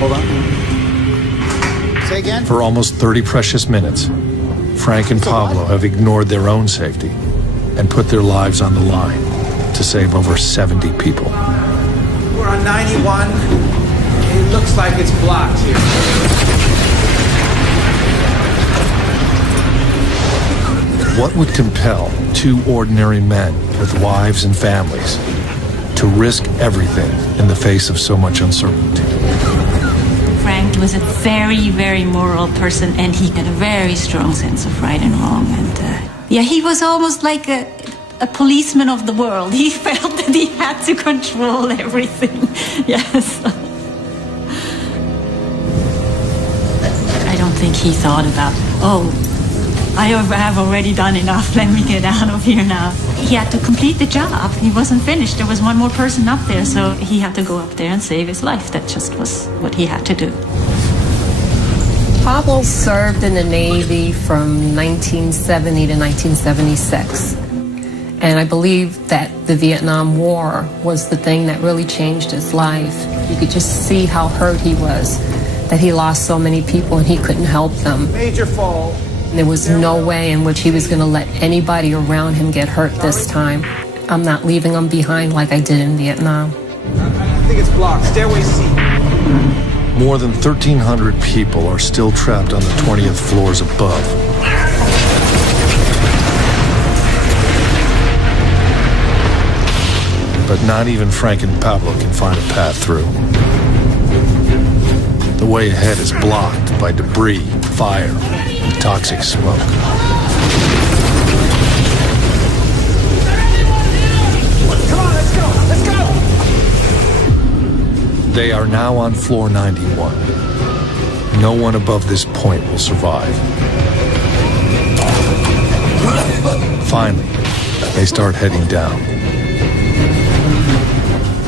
Hold on. Say again? For almost 30 precious minutes, Frank and Pablo have ignored their own safety and put their lives on the line to save over 70 people. We're on 91. It looks like it's blocked here. What would compel 2 ordinary men with wives and families to risk everything in the face of so much uncertainty? Frank was a very, very moral person, and he had a very strong sense of right and wrong. And he was almost like a policeman of the world. He felt that he had to control everything. Yes. I don't think he thought about, I have already done enough. Let me get out of here now. He had to complete the job. He wasn't finished. There was one more person up there, so he had to go up there and save his life. That just was what he had to do. Pablo served in the Navy from 1970 to 1976. And I believe that the Vietnam War was the thing that really changed his life. You could just see how hurt he was, that he lost so many people and he couldn't help them. Major fall. There was no way in which he was going to let anybody around him get hurt this time. I'm not leaving him behind like I did in Vietnam. I think it's blocked. Stairway C. More than 1,300 people are still trapped on the 20th floors above. But not even Frank and Pablo can find a path through. The way ahead is blocked by debris, fire, and toxic smoke. Come on, let's go! Let's go! They are now on floor 91. No one above this point will survive. Finally, they start heading down.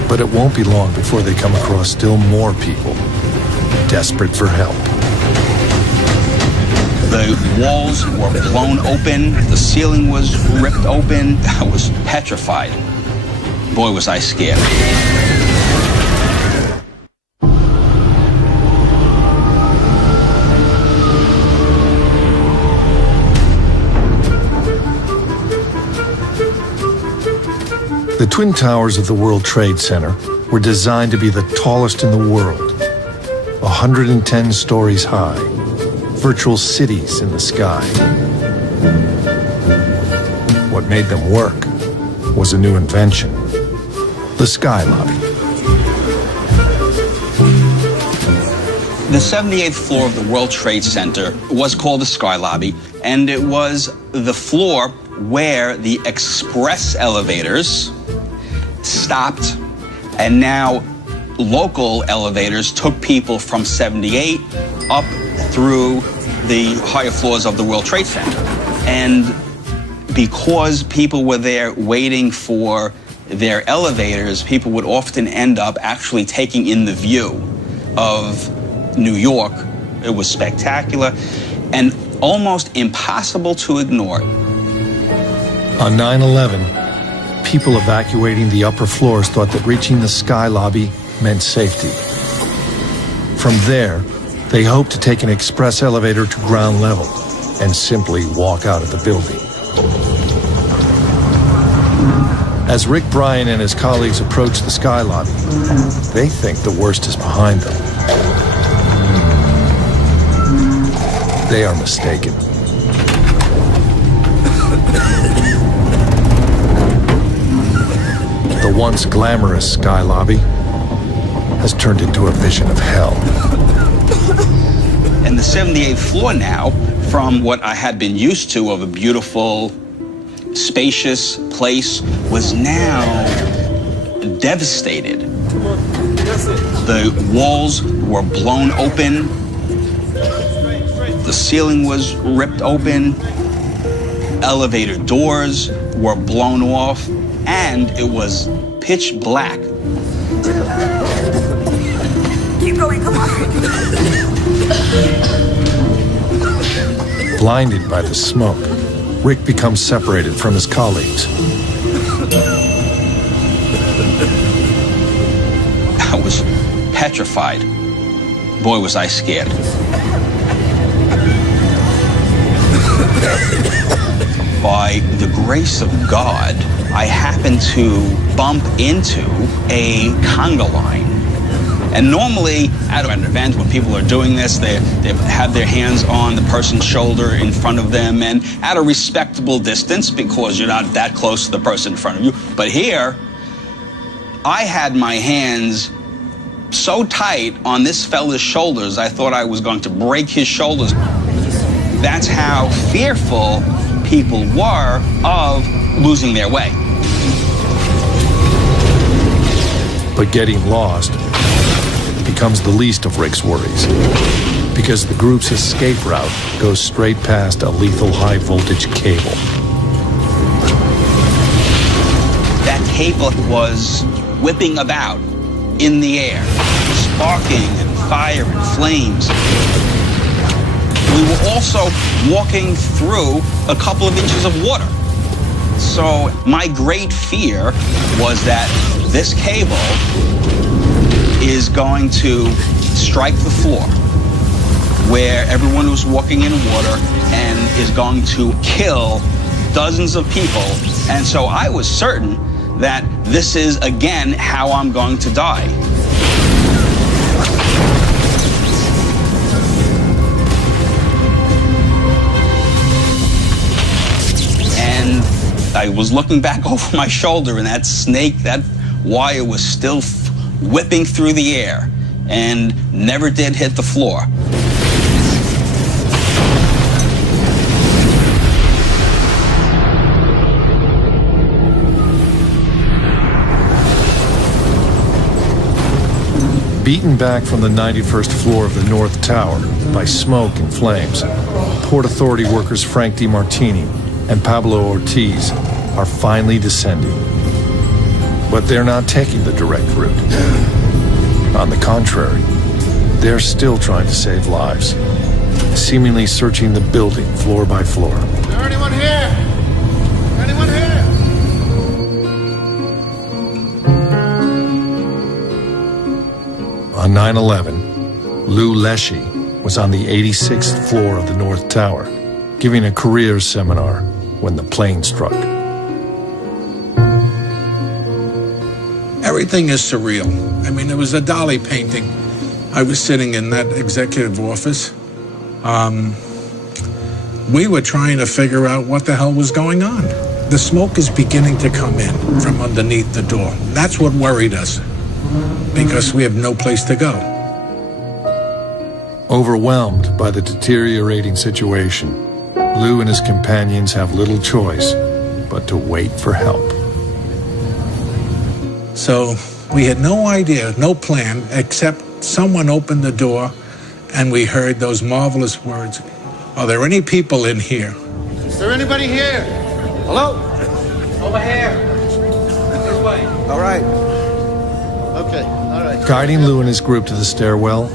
But it won't be long before they come across still more people desperate for help. The walls were blown open, the ceiling was ripped open. I was petrified. Boy, was I scared. Twin Towers of the World Trade Center were designed to be the tallest in the world, 110 stories high, virtual cities in the sky. What made them work was a new invention, the Sky Lobby. The 78th floor of the World Trade Center was called the Sky Lobby, and it was the floor where the express elevators stopped, and now local elevators took people from 78 up through the higher floors of the World Trade Center. And because people were there waiting for their elevators, people would often end up actually taking in the view of New York. It was spectacular and almost impossible to ignore. On 9/11, people evacuating the upper floors thought that reaching the Sky Lobby meant safety. From there, they hoped to take an express elevator to ground level and simply walk out of the building. As Rick Bryan and his colleagues approach the Sky Lobby, they think the worst is behind them. They are mistaken. The once glamorous Sky Lobby has turned into a vision of hell. And the 78th floor now, from what I had been used to of a beautiful, spacious place, was now devastated. The walls were blown open. The ceiling was ripped open. Elevator doors were blown off, and it was pitch black. Keep going, come on. Blinded by the smoke, Rick becomes separated from his colleagues. I was petrified. Boy, was I scared. By the grace of God, I happened to bump into a conga line. And normally, at an event, when people are doing this, they have their hands on the person's shoulder in front of them and at a respectable distance because you're not that close to the person in front of you. But here, I had my hands so tight on this fella's shoulders, I thought I was going to break his shoulders. That's how fearful people were of losing their way. But getting lost becomes the least of Rick's worries, because the group's escape route goes straight past a lethal high-voltage cable. That cable was whipping about in the air, sparking and fire and flames. We were also walking through a couple of inches of water. So my great fear was that this cable is going to strike the floor where everyone was walking in water and is going to kill dozens of people. And so I was certain that this is, again, how I'm going to die. And I was looking back over my shoulder, and that snake, that wire was still whipping through the air and never did hit the floor. Beaten back from the 91st floor of the North Tower by smoke and flames, Port Authority workers Frank DiMartini and Pablo Ortiz are finally descending. But they're not taking the direct route. On the contrary, they're still trying to save lives, seemingly searching the building floor by floor. Is there anyone here? Anyone here? On 9/11, Lou Leshy was on the 86th floor of the North Tower, giving a careers seminar when the plane struck. Everything is surreal. I mean, it was a Dali painting. I was sitting in that executive office. We were trying to figure out what the hell was going on. The smoke is beginning to come in from underneath the door. That's what worried us, because we have no place to go. Overwhelmed by the deteriorating situation, Lou and his companions have little choice but to wait for help. So we had no idea, no plan, except someone opened the door and we heard those marvelous words, "Are there any people in here?" Is there anybody here? Hello? Over here. This way. All right. Okay, all right. Guiding Lou and his group to the stairwell,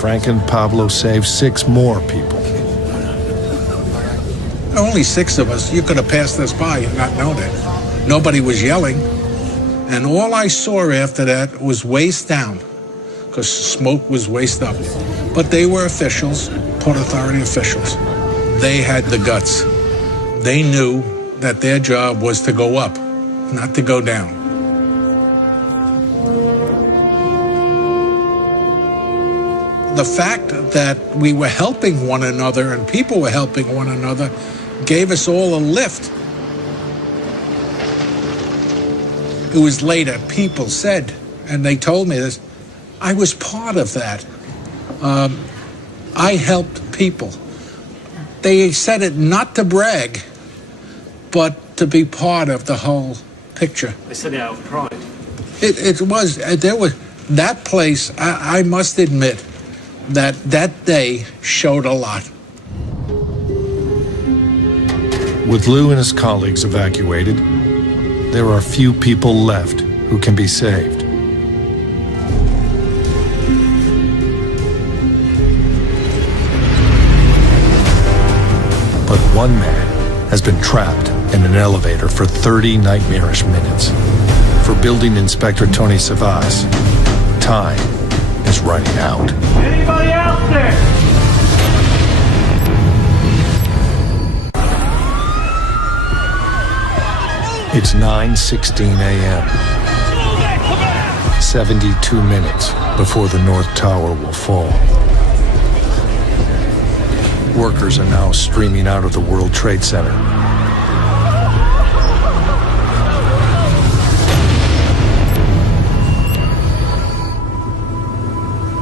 Frank and Pablo saved 6 more people. Only 6 of us. You could have passed us by and not known it. Nobody was yelling. And all I saw after that was waist down, because smoke was waist up. But they were officials, Port Authority officials. They had the guts. They knew that their job was to go up, not to go down. The fact that we were helping one another and people were helping one another gave us all a lift. It was later, people said, and they told me this, I was part of that. I helped people. They said it not to brag, but to be part of the whole picture. They said it out of pride. It was, there was, that place, I must admit, that day showed a lot. With Lou and his colleagues evacuated, there are few people left who can be saved. But one man has been trapped in an elevator for 30 nightmarish minutes. For Building Inspector Tony Savas, time is running out. Anybody out there? It's 9:16 a.m. 72 minutes before the North Tower will fall. Workers are now streaming out of the World Trade Center.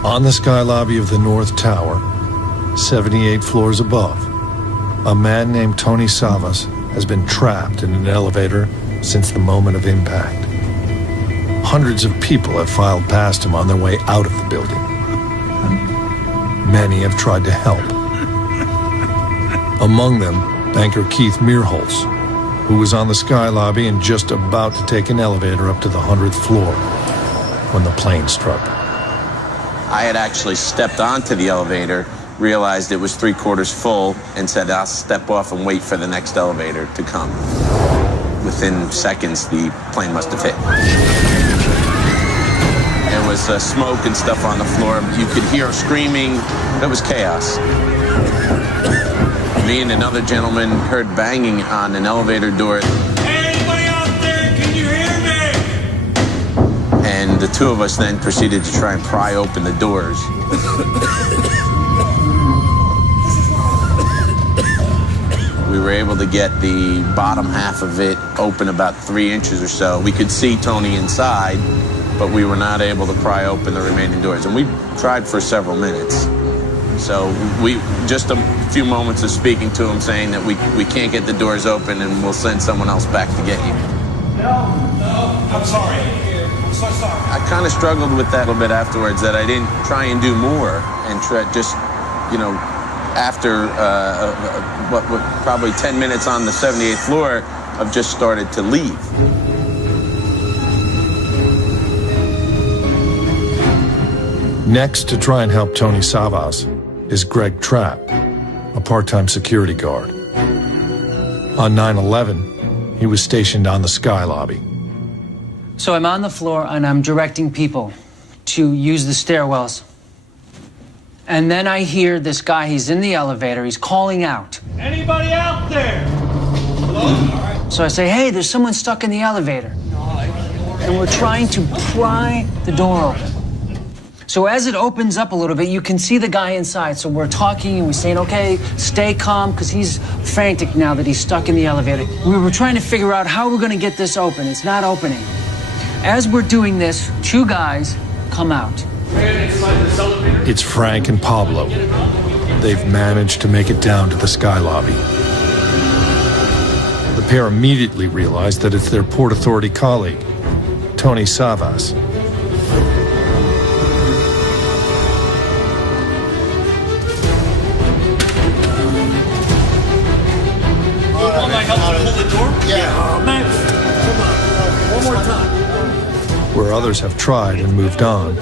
On the sky lobby of the North Tower, 78 floors above, a man named Tony Savas has been trapped in an elevator since the moment of impact. Hundreds of people have filed past him on their way out of the building. Many have tried to help. Among them, banker Keith Meerholz, who was on the sky lobby and just about to take an elevator up to the 100th floor when the plane struck. I had actually stepped onto the elevator, realized it was 3/4 full, and said, I'll step off and wait for the next elevator to come. Within seconds, the plane must have hit. There was smoke and stuff on the floor. You could hear screaming. It was chaos. Me and another gentleman heard banging on an elevator door. Anybody out there? Can you hear me? And the 2 of us then proceeded to try and pry open the doors. We were able to get the bottom half of it open about 3 inches or so. We could see Tony inside, but we were not able to pry open the remaining doors. And we tried for several minutes. So we just a few moments of speaking to him, saying that we can't get the doors open and we'll send someone else back to get you. No, I'm sorry. I'm so sorry. I kind of struggled with that a little bit afterwards, that I didn't try and do more and try just, after probably 10 minutes on the 78th floor, I've just started to leave. Next to try and help Tony Savas is Greg Trapp, a part-time security guard. On 9/11, he was stationed on the sky lobby. So I'm on the floor and I'm directing people to use the stairwells. And then I hear this guy, he's in the elevator, he's calling out. Anybody out there? Hello? All right. So I say, hey, there's someone stuck in the elevator. and we're trying to pry the door open. So as it opens up a little bit, you can see the guy inside. So we're talking and we're saying, okay, stay calm, because he's frantic now that he's stuck in the elevator. We were trying to figure out how we're going to get this open. It's not opening. As we're doing this, two guys come out. It's Frank and Pablo. They've managed to make it down to the sky lobby. The pair immediately realize that it's their Port Authority colleague, Tony Savas. Where others have tried and moved on,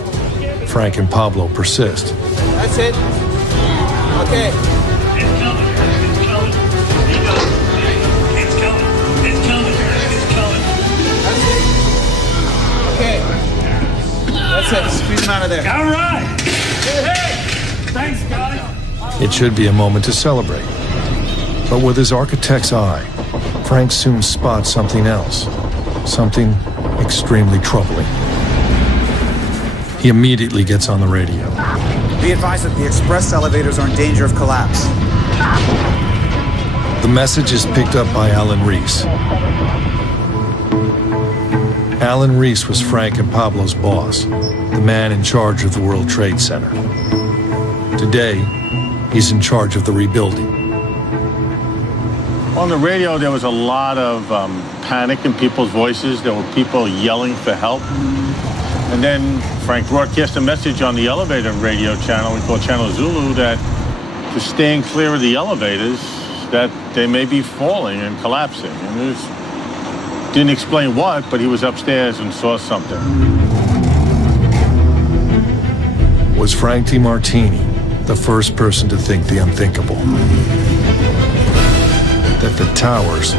Frank and Pablo persist. That's it. Okay. It's coming. It's coming. It's coming. It's coming. It's coming. That's it. Okay. That's it. Squeeze him out of there. All right. Hey. Thanks, guys. It should be a moment to celebrate. But with his architect's eye, Frank soon spots something else. Something extremely troubling. He immediately gets on the radio. Be advised that the express elevators are in danger of collapse. The message is picked up by Alan Reese. Alan Reese was Frank and Pablo's boss, the man in charge of the World Trade Center. Today, he's in charge of the rebuilding. On the radio, there was a lot of panic in people's voices. There were people yelling for help. And then Frank broadcast a message on the elevator radio channel, we call Channel Zulu, that to staying clear of the elevators, that they may be falling and collapsing. And didn't explain what, but he was upstairs and saw something. Was Frank DeMartini the first person to think the unthinkable? That the towers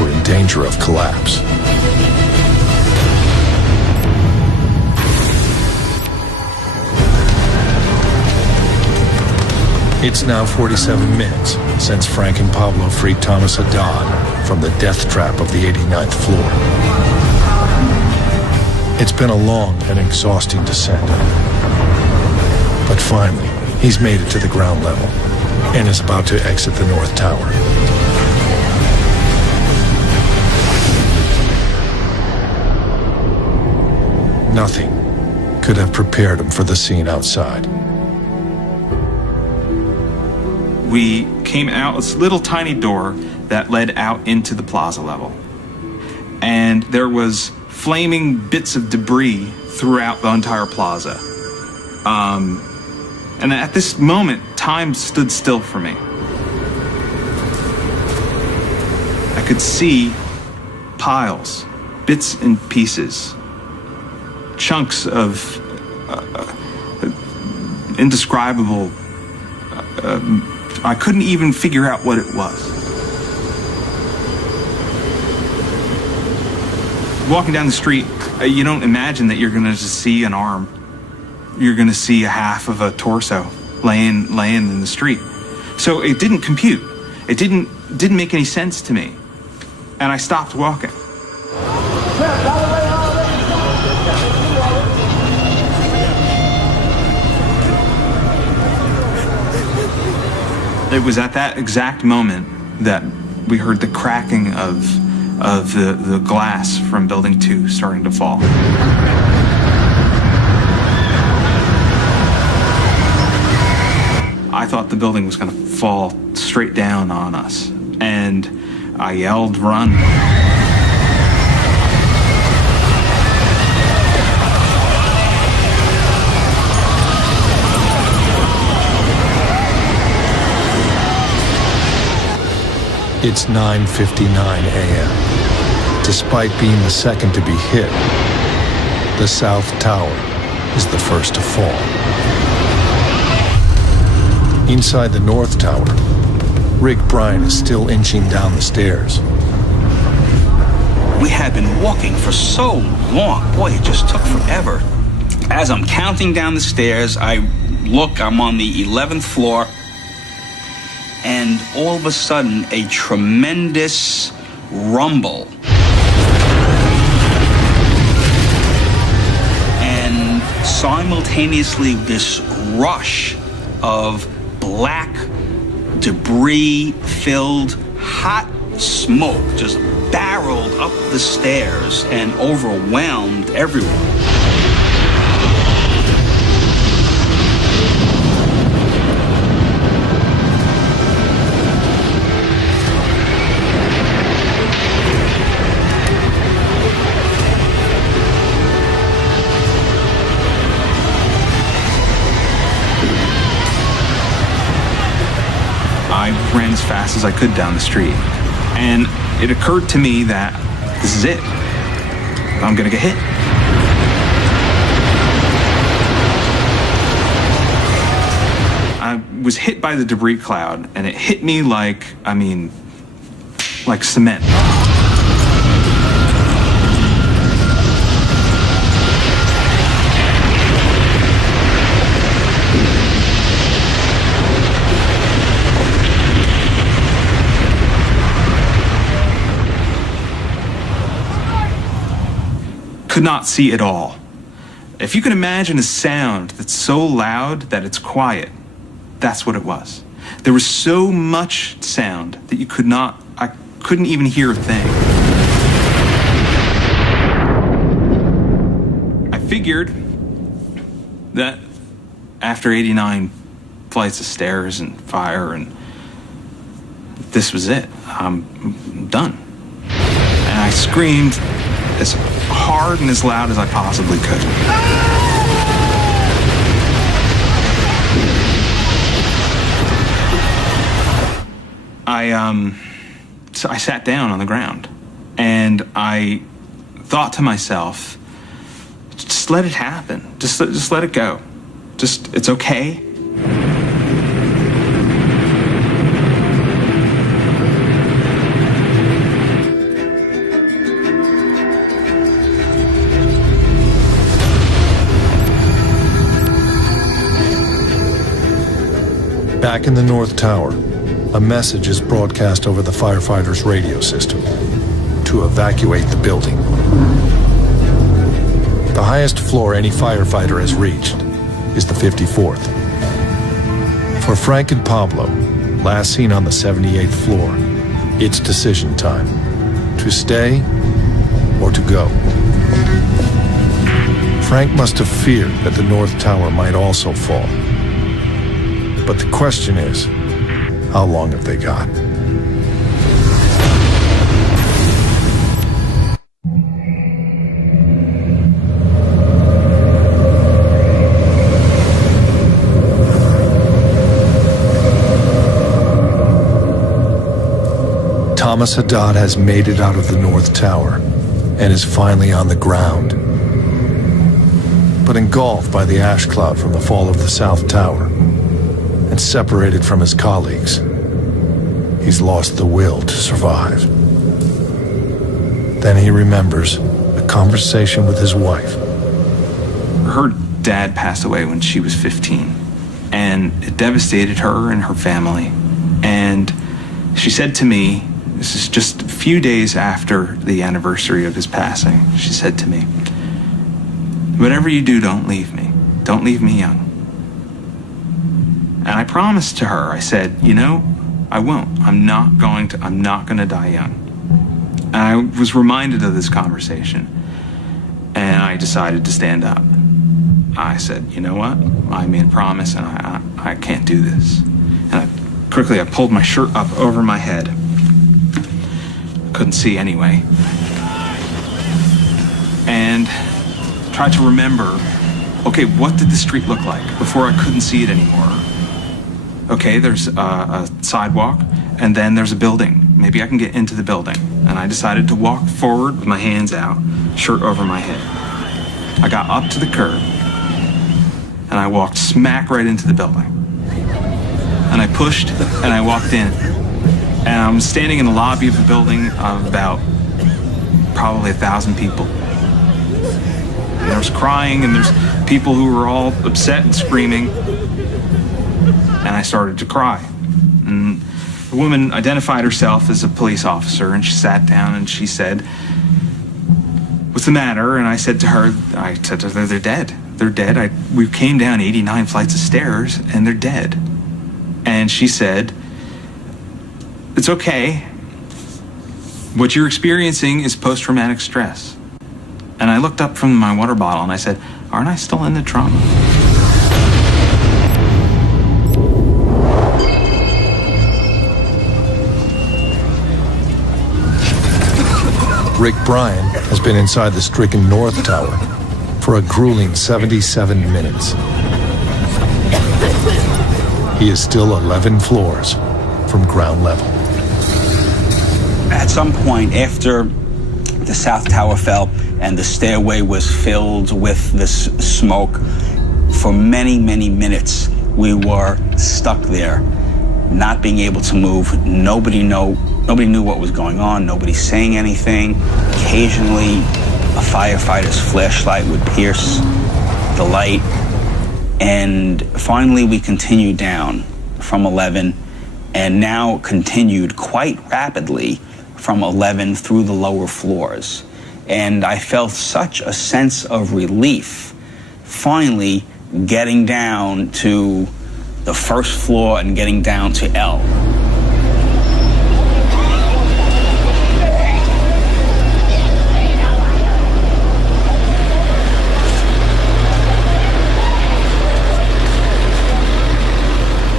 were in danger of collapse. It's now 47 minutes since Frank and Pablo freed Thomas Haddad from the death trap of the 89th floor. It's been a long and exhausting descent. But finally, he's made it to the ground level and is about to exit the North Tower. Nothing could have prepared him for the scene outside. We came out this little tiny door that led out into the plaza level. And there was flaming bits of debris throughout the entire plaza. And at this moment, time stood still for me. I could see piles, bits and pieces, chunks of indescribable. I couldn't even figure out what it was. Walking down the street, you don't imagine that you're going to just see an arm. You're going to see a half of a torso laying in the street. So it didn't compute. It didn't make any sense to me. And I stopped walking. It was at that exact moment that we heard the cracking of the glass from Building 2 starting to fall. I thought the building was going to fall straight down on us, and I yelled, "Run!" It's 9:59 a.m. Despite being the second to be hit, the South Tower is the first to fall. Inside the North Tower, Rick Bryan is still inching down the stairs. We had been walking for so long. Boy, it just took forever. As I'm counting down the stairs, I'm on the 11th floor, and all of a sudden, a tremendous rumble. simultaneously this rush of black, debris-filled, hot smoke just barreled up the stairs and overwhelmed everyone. I ran as fast as I could down the street, and it occurred to me that this is it. I'm gonna get hit. I was hit by the debris cloud, and it hit me like cement. Could not see at all. If you can imagine a sound that's so loud that it's quiet, that's what it was. There was so much sound that I couldn't even hear a thing. I figured that after 89 flights of stairs and fire, and this was it. I'm done. And I screamed as hard and as loud as I possibly could. So I sat down on the ground, and I thought to myself, just let it happen. Just let it go. It's okay. Back in the North Tower, a message is broadcast over the firefighters' radio system to evacuate the building. The highest floor any firefighter has reached is the 54th. For Frank and Pablo, last seen on the 78th floor, it's decision time: to stay or to go. Frank must have feared that the North Tower might also fall. But the question is, how long have they got? Thomas Haddad has made it out of the North Tower and is finally on the ground. But engulfed by the ash cloud from the fall of the South Tower, and separated from his colleagues, he's lost the will to survive. Then he remembers a conversation with his wife. Her dad passed away when she was 15, and it devastated her and her family. And she said to me, this is just a few days after the anniversary of his passing, she said to me, "Whatever you do, don't leave me. Don't leave me young." And I promised to her, I said, I won't. I'm not going to die young. And I was reminded of this conversation, and I decided to stand up. I said, you know what? I made a promise, and I can't do this. And I pulled my shirt up over my head. Couldn't see anyway. And tried to remember, okay, what did the street look like before I couldn't see it anymore? Okay, there's a sidewalk, and then there's a building. Maybe I can get into the building. And I decided to walk forward with my hands out, shirt over my head. I got up to the curb, and I walked smack right into the building. And I pushed, and I walked in. And I'm standing in the lobby of the building of about probably 1,000 people. And there's crying, and there's people who were all upset and screaming. And I started to cry. And the woman identified herself as a police officer, and she sat down and she said, "What's the matter?" And I said to her, they're dead. they're dead. We came down 89 flights of stairs, and they're dead. And she said, it's okay. What you're experiencing is post-traumatic stress. And I looked up from my water bottle, and I said, aren't I still in the trauma? Rick Bryan has been inside the stricken North Tower for a grueling 77 minutes. He is still 11 floors from ground level. At some point after the South Tower fell and the stairway was filled with this smoke, for many, many minutes we were stuck there, not being able to move. Nobody knew what was going on. Nobody saying anything. Occasionally, a firefighter's flashlight would pierce the light. And finally, we continued down from 11 and now continued quite rapidly from 11 through the lower floors. And I felt such a sense of relief finally getting down to the first floor and getting down to L.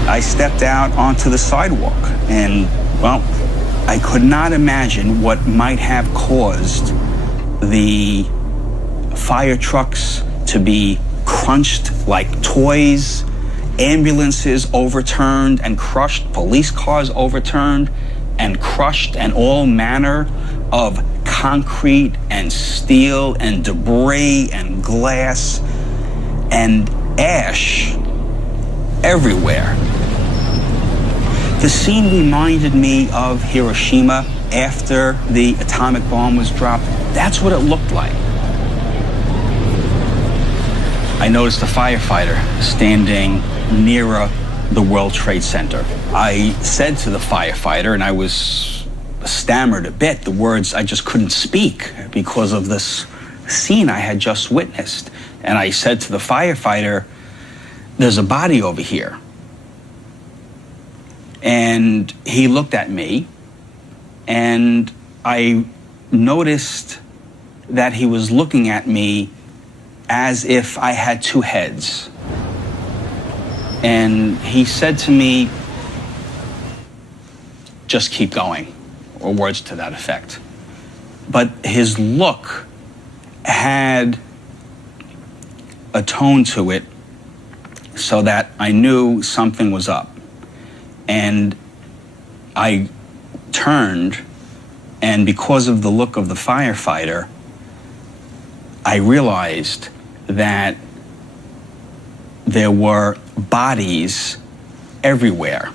I stepped out onto the sidewalk and, well, I could not imagine what might have caused the fire trucks to be crunched like toys, ambulances overturned and crushed, police cars overturned and crushed, and all manner of concrete and steel and debris and glass and ash everywhere. The scene reminded me of Hiroshima after the atomic bomb was dropped. That's what it looked like. I noticed a firefighter standing nearer the World Trade Center. I said to the firefighter, and I was stammered a bit, the words I just couldn't speak because of this scene I had just witnessed. And I said to the firefighter, there's a body over here. And he looked at me, and I noticed that he was looking at me as if I had two heads. And he said to me, just keep going, or words to that effect. But his look had a tone to it so that I knew something was up. And I turned, and because of the look of the firefighter, I realized that there were bodies everywhere.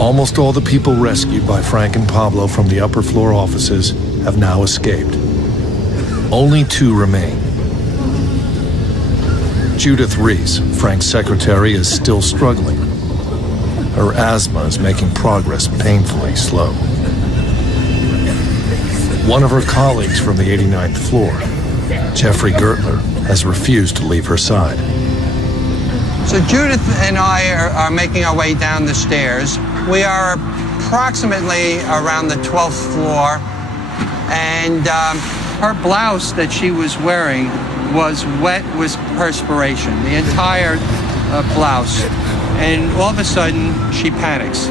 Almost all the people rescued by Frank and Pablo from the upper floor offices have now escaped. Only 2 remain. Judith Reese, Frank's secretary, is still struggling. Her asthma is making progress painfully slow. One of her colleagues from the 89th floor, Jeffrey Gertler, has refused to leave her side. So Judith and I are making our way down the stairs. We are approximately around the 12th floor, and her blouse that she was wearing was wet with perspiration, the entire blouse. And all of a sudden, she panics.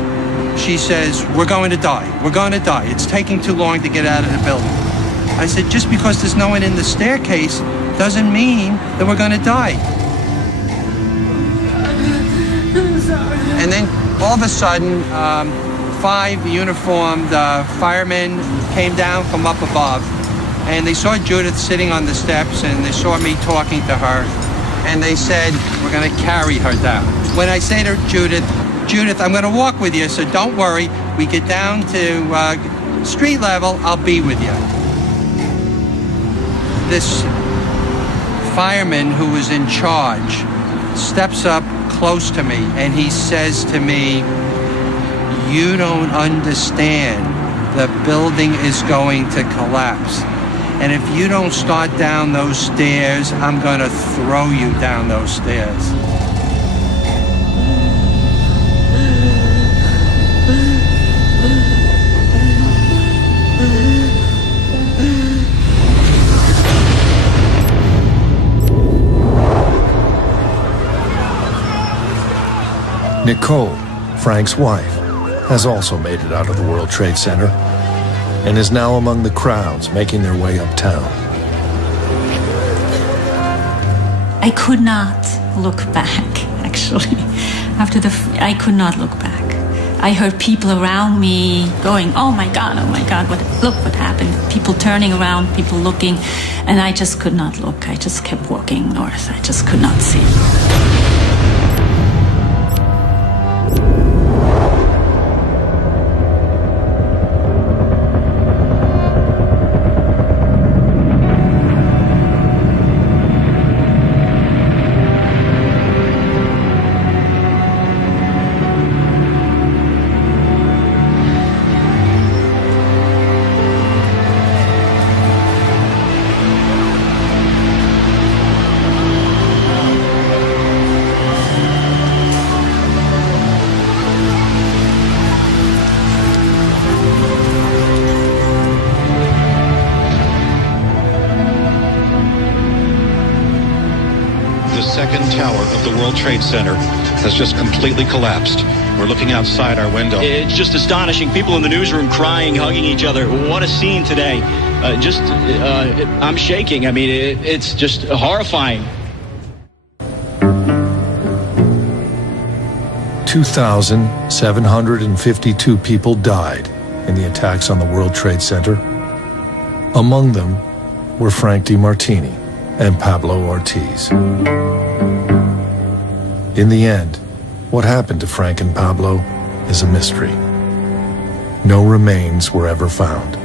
She says, we're going to die. We're going to die. It's taking too long to get out of the building. I said, just because there's no one in the staircase doesn't mean that we're going to die. And then all of a sudden, 5 uniformed firemen came down from up above, and they saw Judith sitting on the steps, and they saw me talking to her, and they said, we're going to carry her down. When I say to Judith, I'm going to walk with you, so don't worry. We get down to street level, I'll be with you. This fireman who was in charge steps up close to me, and he says to me, you don't understand the building is going to collapse. And if you don't start down those stairs, I'm going to throw you down those stairs. Nicole, Frank's wife, has also made it out of the World Trade Center and is now among the crowds making their way uptown. I could not look back, actually. I could not look back. I heard people around me going, oh my God, look what happened. People turning around, people looking, and I just could not look. I just kept walking north. I just could not see. Trade Center has just completely collapsed. We're looking outside our window. It's just astonishing. People in the newsroom crying, hugging each other. What a scene today. I'm shaking. I mean, it's just horrifying. 2,752 people died in the attacks on the World Trade Center. Among them were Frank DeMartini and Pablo Ortiz. In the end, what happened to Frank and Pablo is a mystery. No remains were ever found.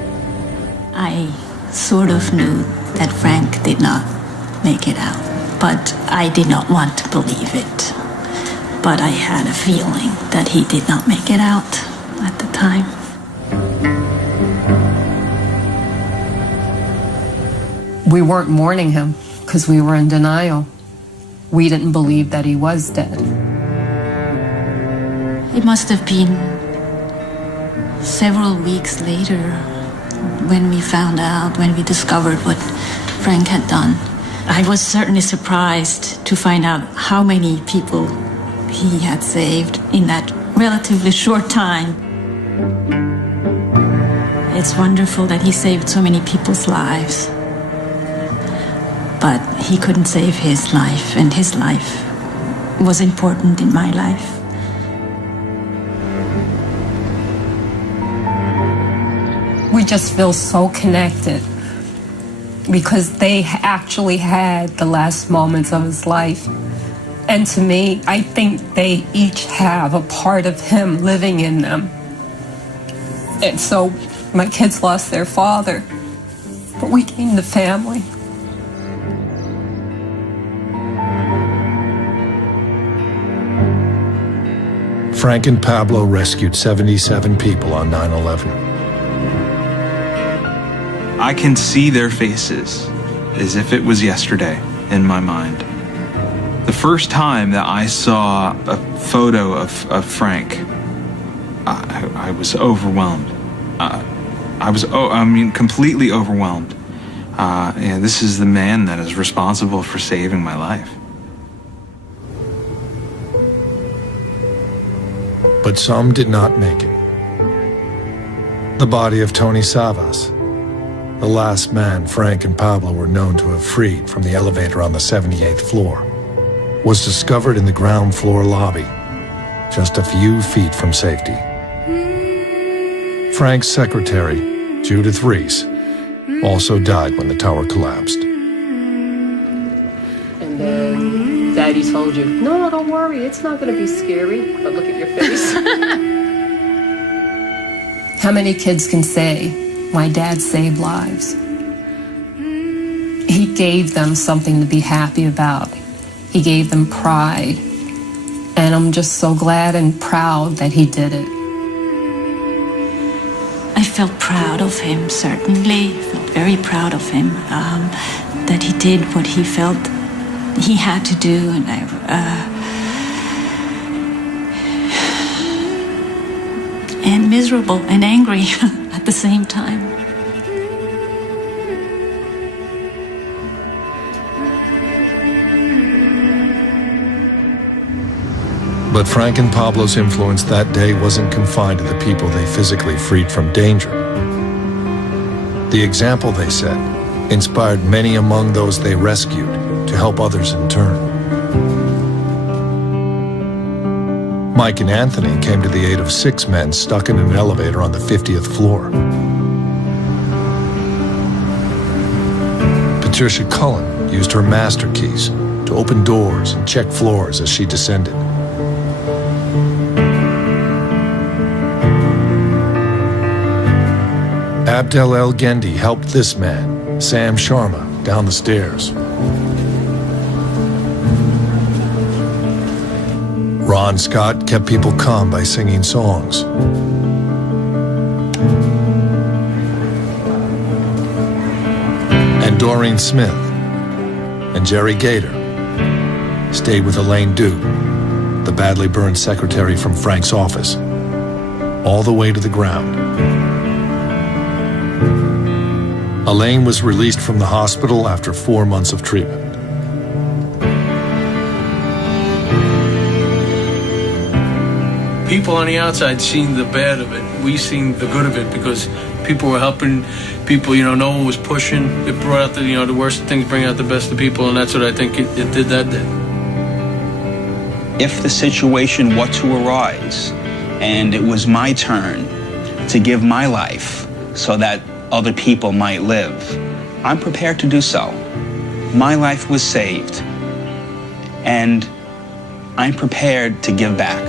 I sort of knew that Frank did not make it out, but I did not want to believe it. But I had a feeling that he did not make it out at the time. We weren't mourning him because we were in denial. We didn't believe that he was dead. It must have been several weeks later when we found out, when we discovered what Frank had done. I was certainly surprised to find out how many people he had saved in that relatively short time. It's wonderful that he saved so many people's lives. But he couldn't save his life, and his life was important in my life. We just feel so connected because they actually had the last moments of his life. And to me, I think they each have a part of him living in them. And so my kids lost their father, but we gained the family. Frank and Pablo rescued 77 people on 9/11. I can see their faces as if it was yesterday in my mind. The first time that I saw a photo of Frank, I was overwhelmed. Completely overwhelmed. This is the man that is responsible for saving my life. But some did not make it. The body of Tony Savas, the last man Frank and Pablo were known to have freed from the elevator on the 78th floor, was discovered in the ground floor lobby, just a few feet from safety. Frank's secretary, Judith Reese, also died when the tower collapsed. And then Daddy told you, no, don't worry, it's not going to be scary, but look at your face. How many kids can say, my dad saved lives? He gave them something to be happy about. He gave them pride. And I'm just so glad and proud that he did it. I felt proud of him, certainly. Felt very proud of him, that he did what he felt he had to do. And miserable and angry at the same time. But Frank and Pablo's influence that day wasn't confined to the people they physically freed from danger. The example they set inspired many among those they rescued to help others in turn. Mike and Anthony came to the aid of 6 men stuck in an elevator on the 50th floor. Patricia Cullen used her master keys to open doors and check floors as she descended. Abdel El Gendi helped this man, Sam Sharma, down the stairs. Ron Scott kept people calm by singing songs. And Doreen Smith and Jerry Gator stayed with Elaine Duke, the badly burned secretary from Frank's office, all the way to the ground. Elaine was released from the hospital after 4 months of treatment. People on the outside seen the bad of it. We seen the good of it because people were helping people, no one was pushing. It brought out the worst things bring out the best of people, and that's what I think it did that day. If the situation were to arise and it was my turn to give my life so that other people might live, I'm prepared to do so. My life was saved, and I'm prepared to give back.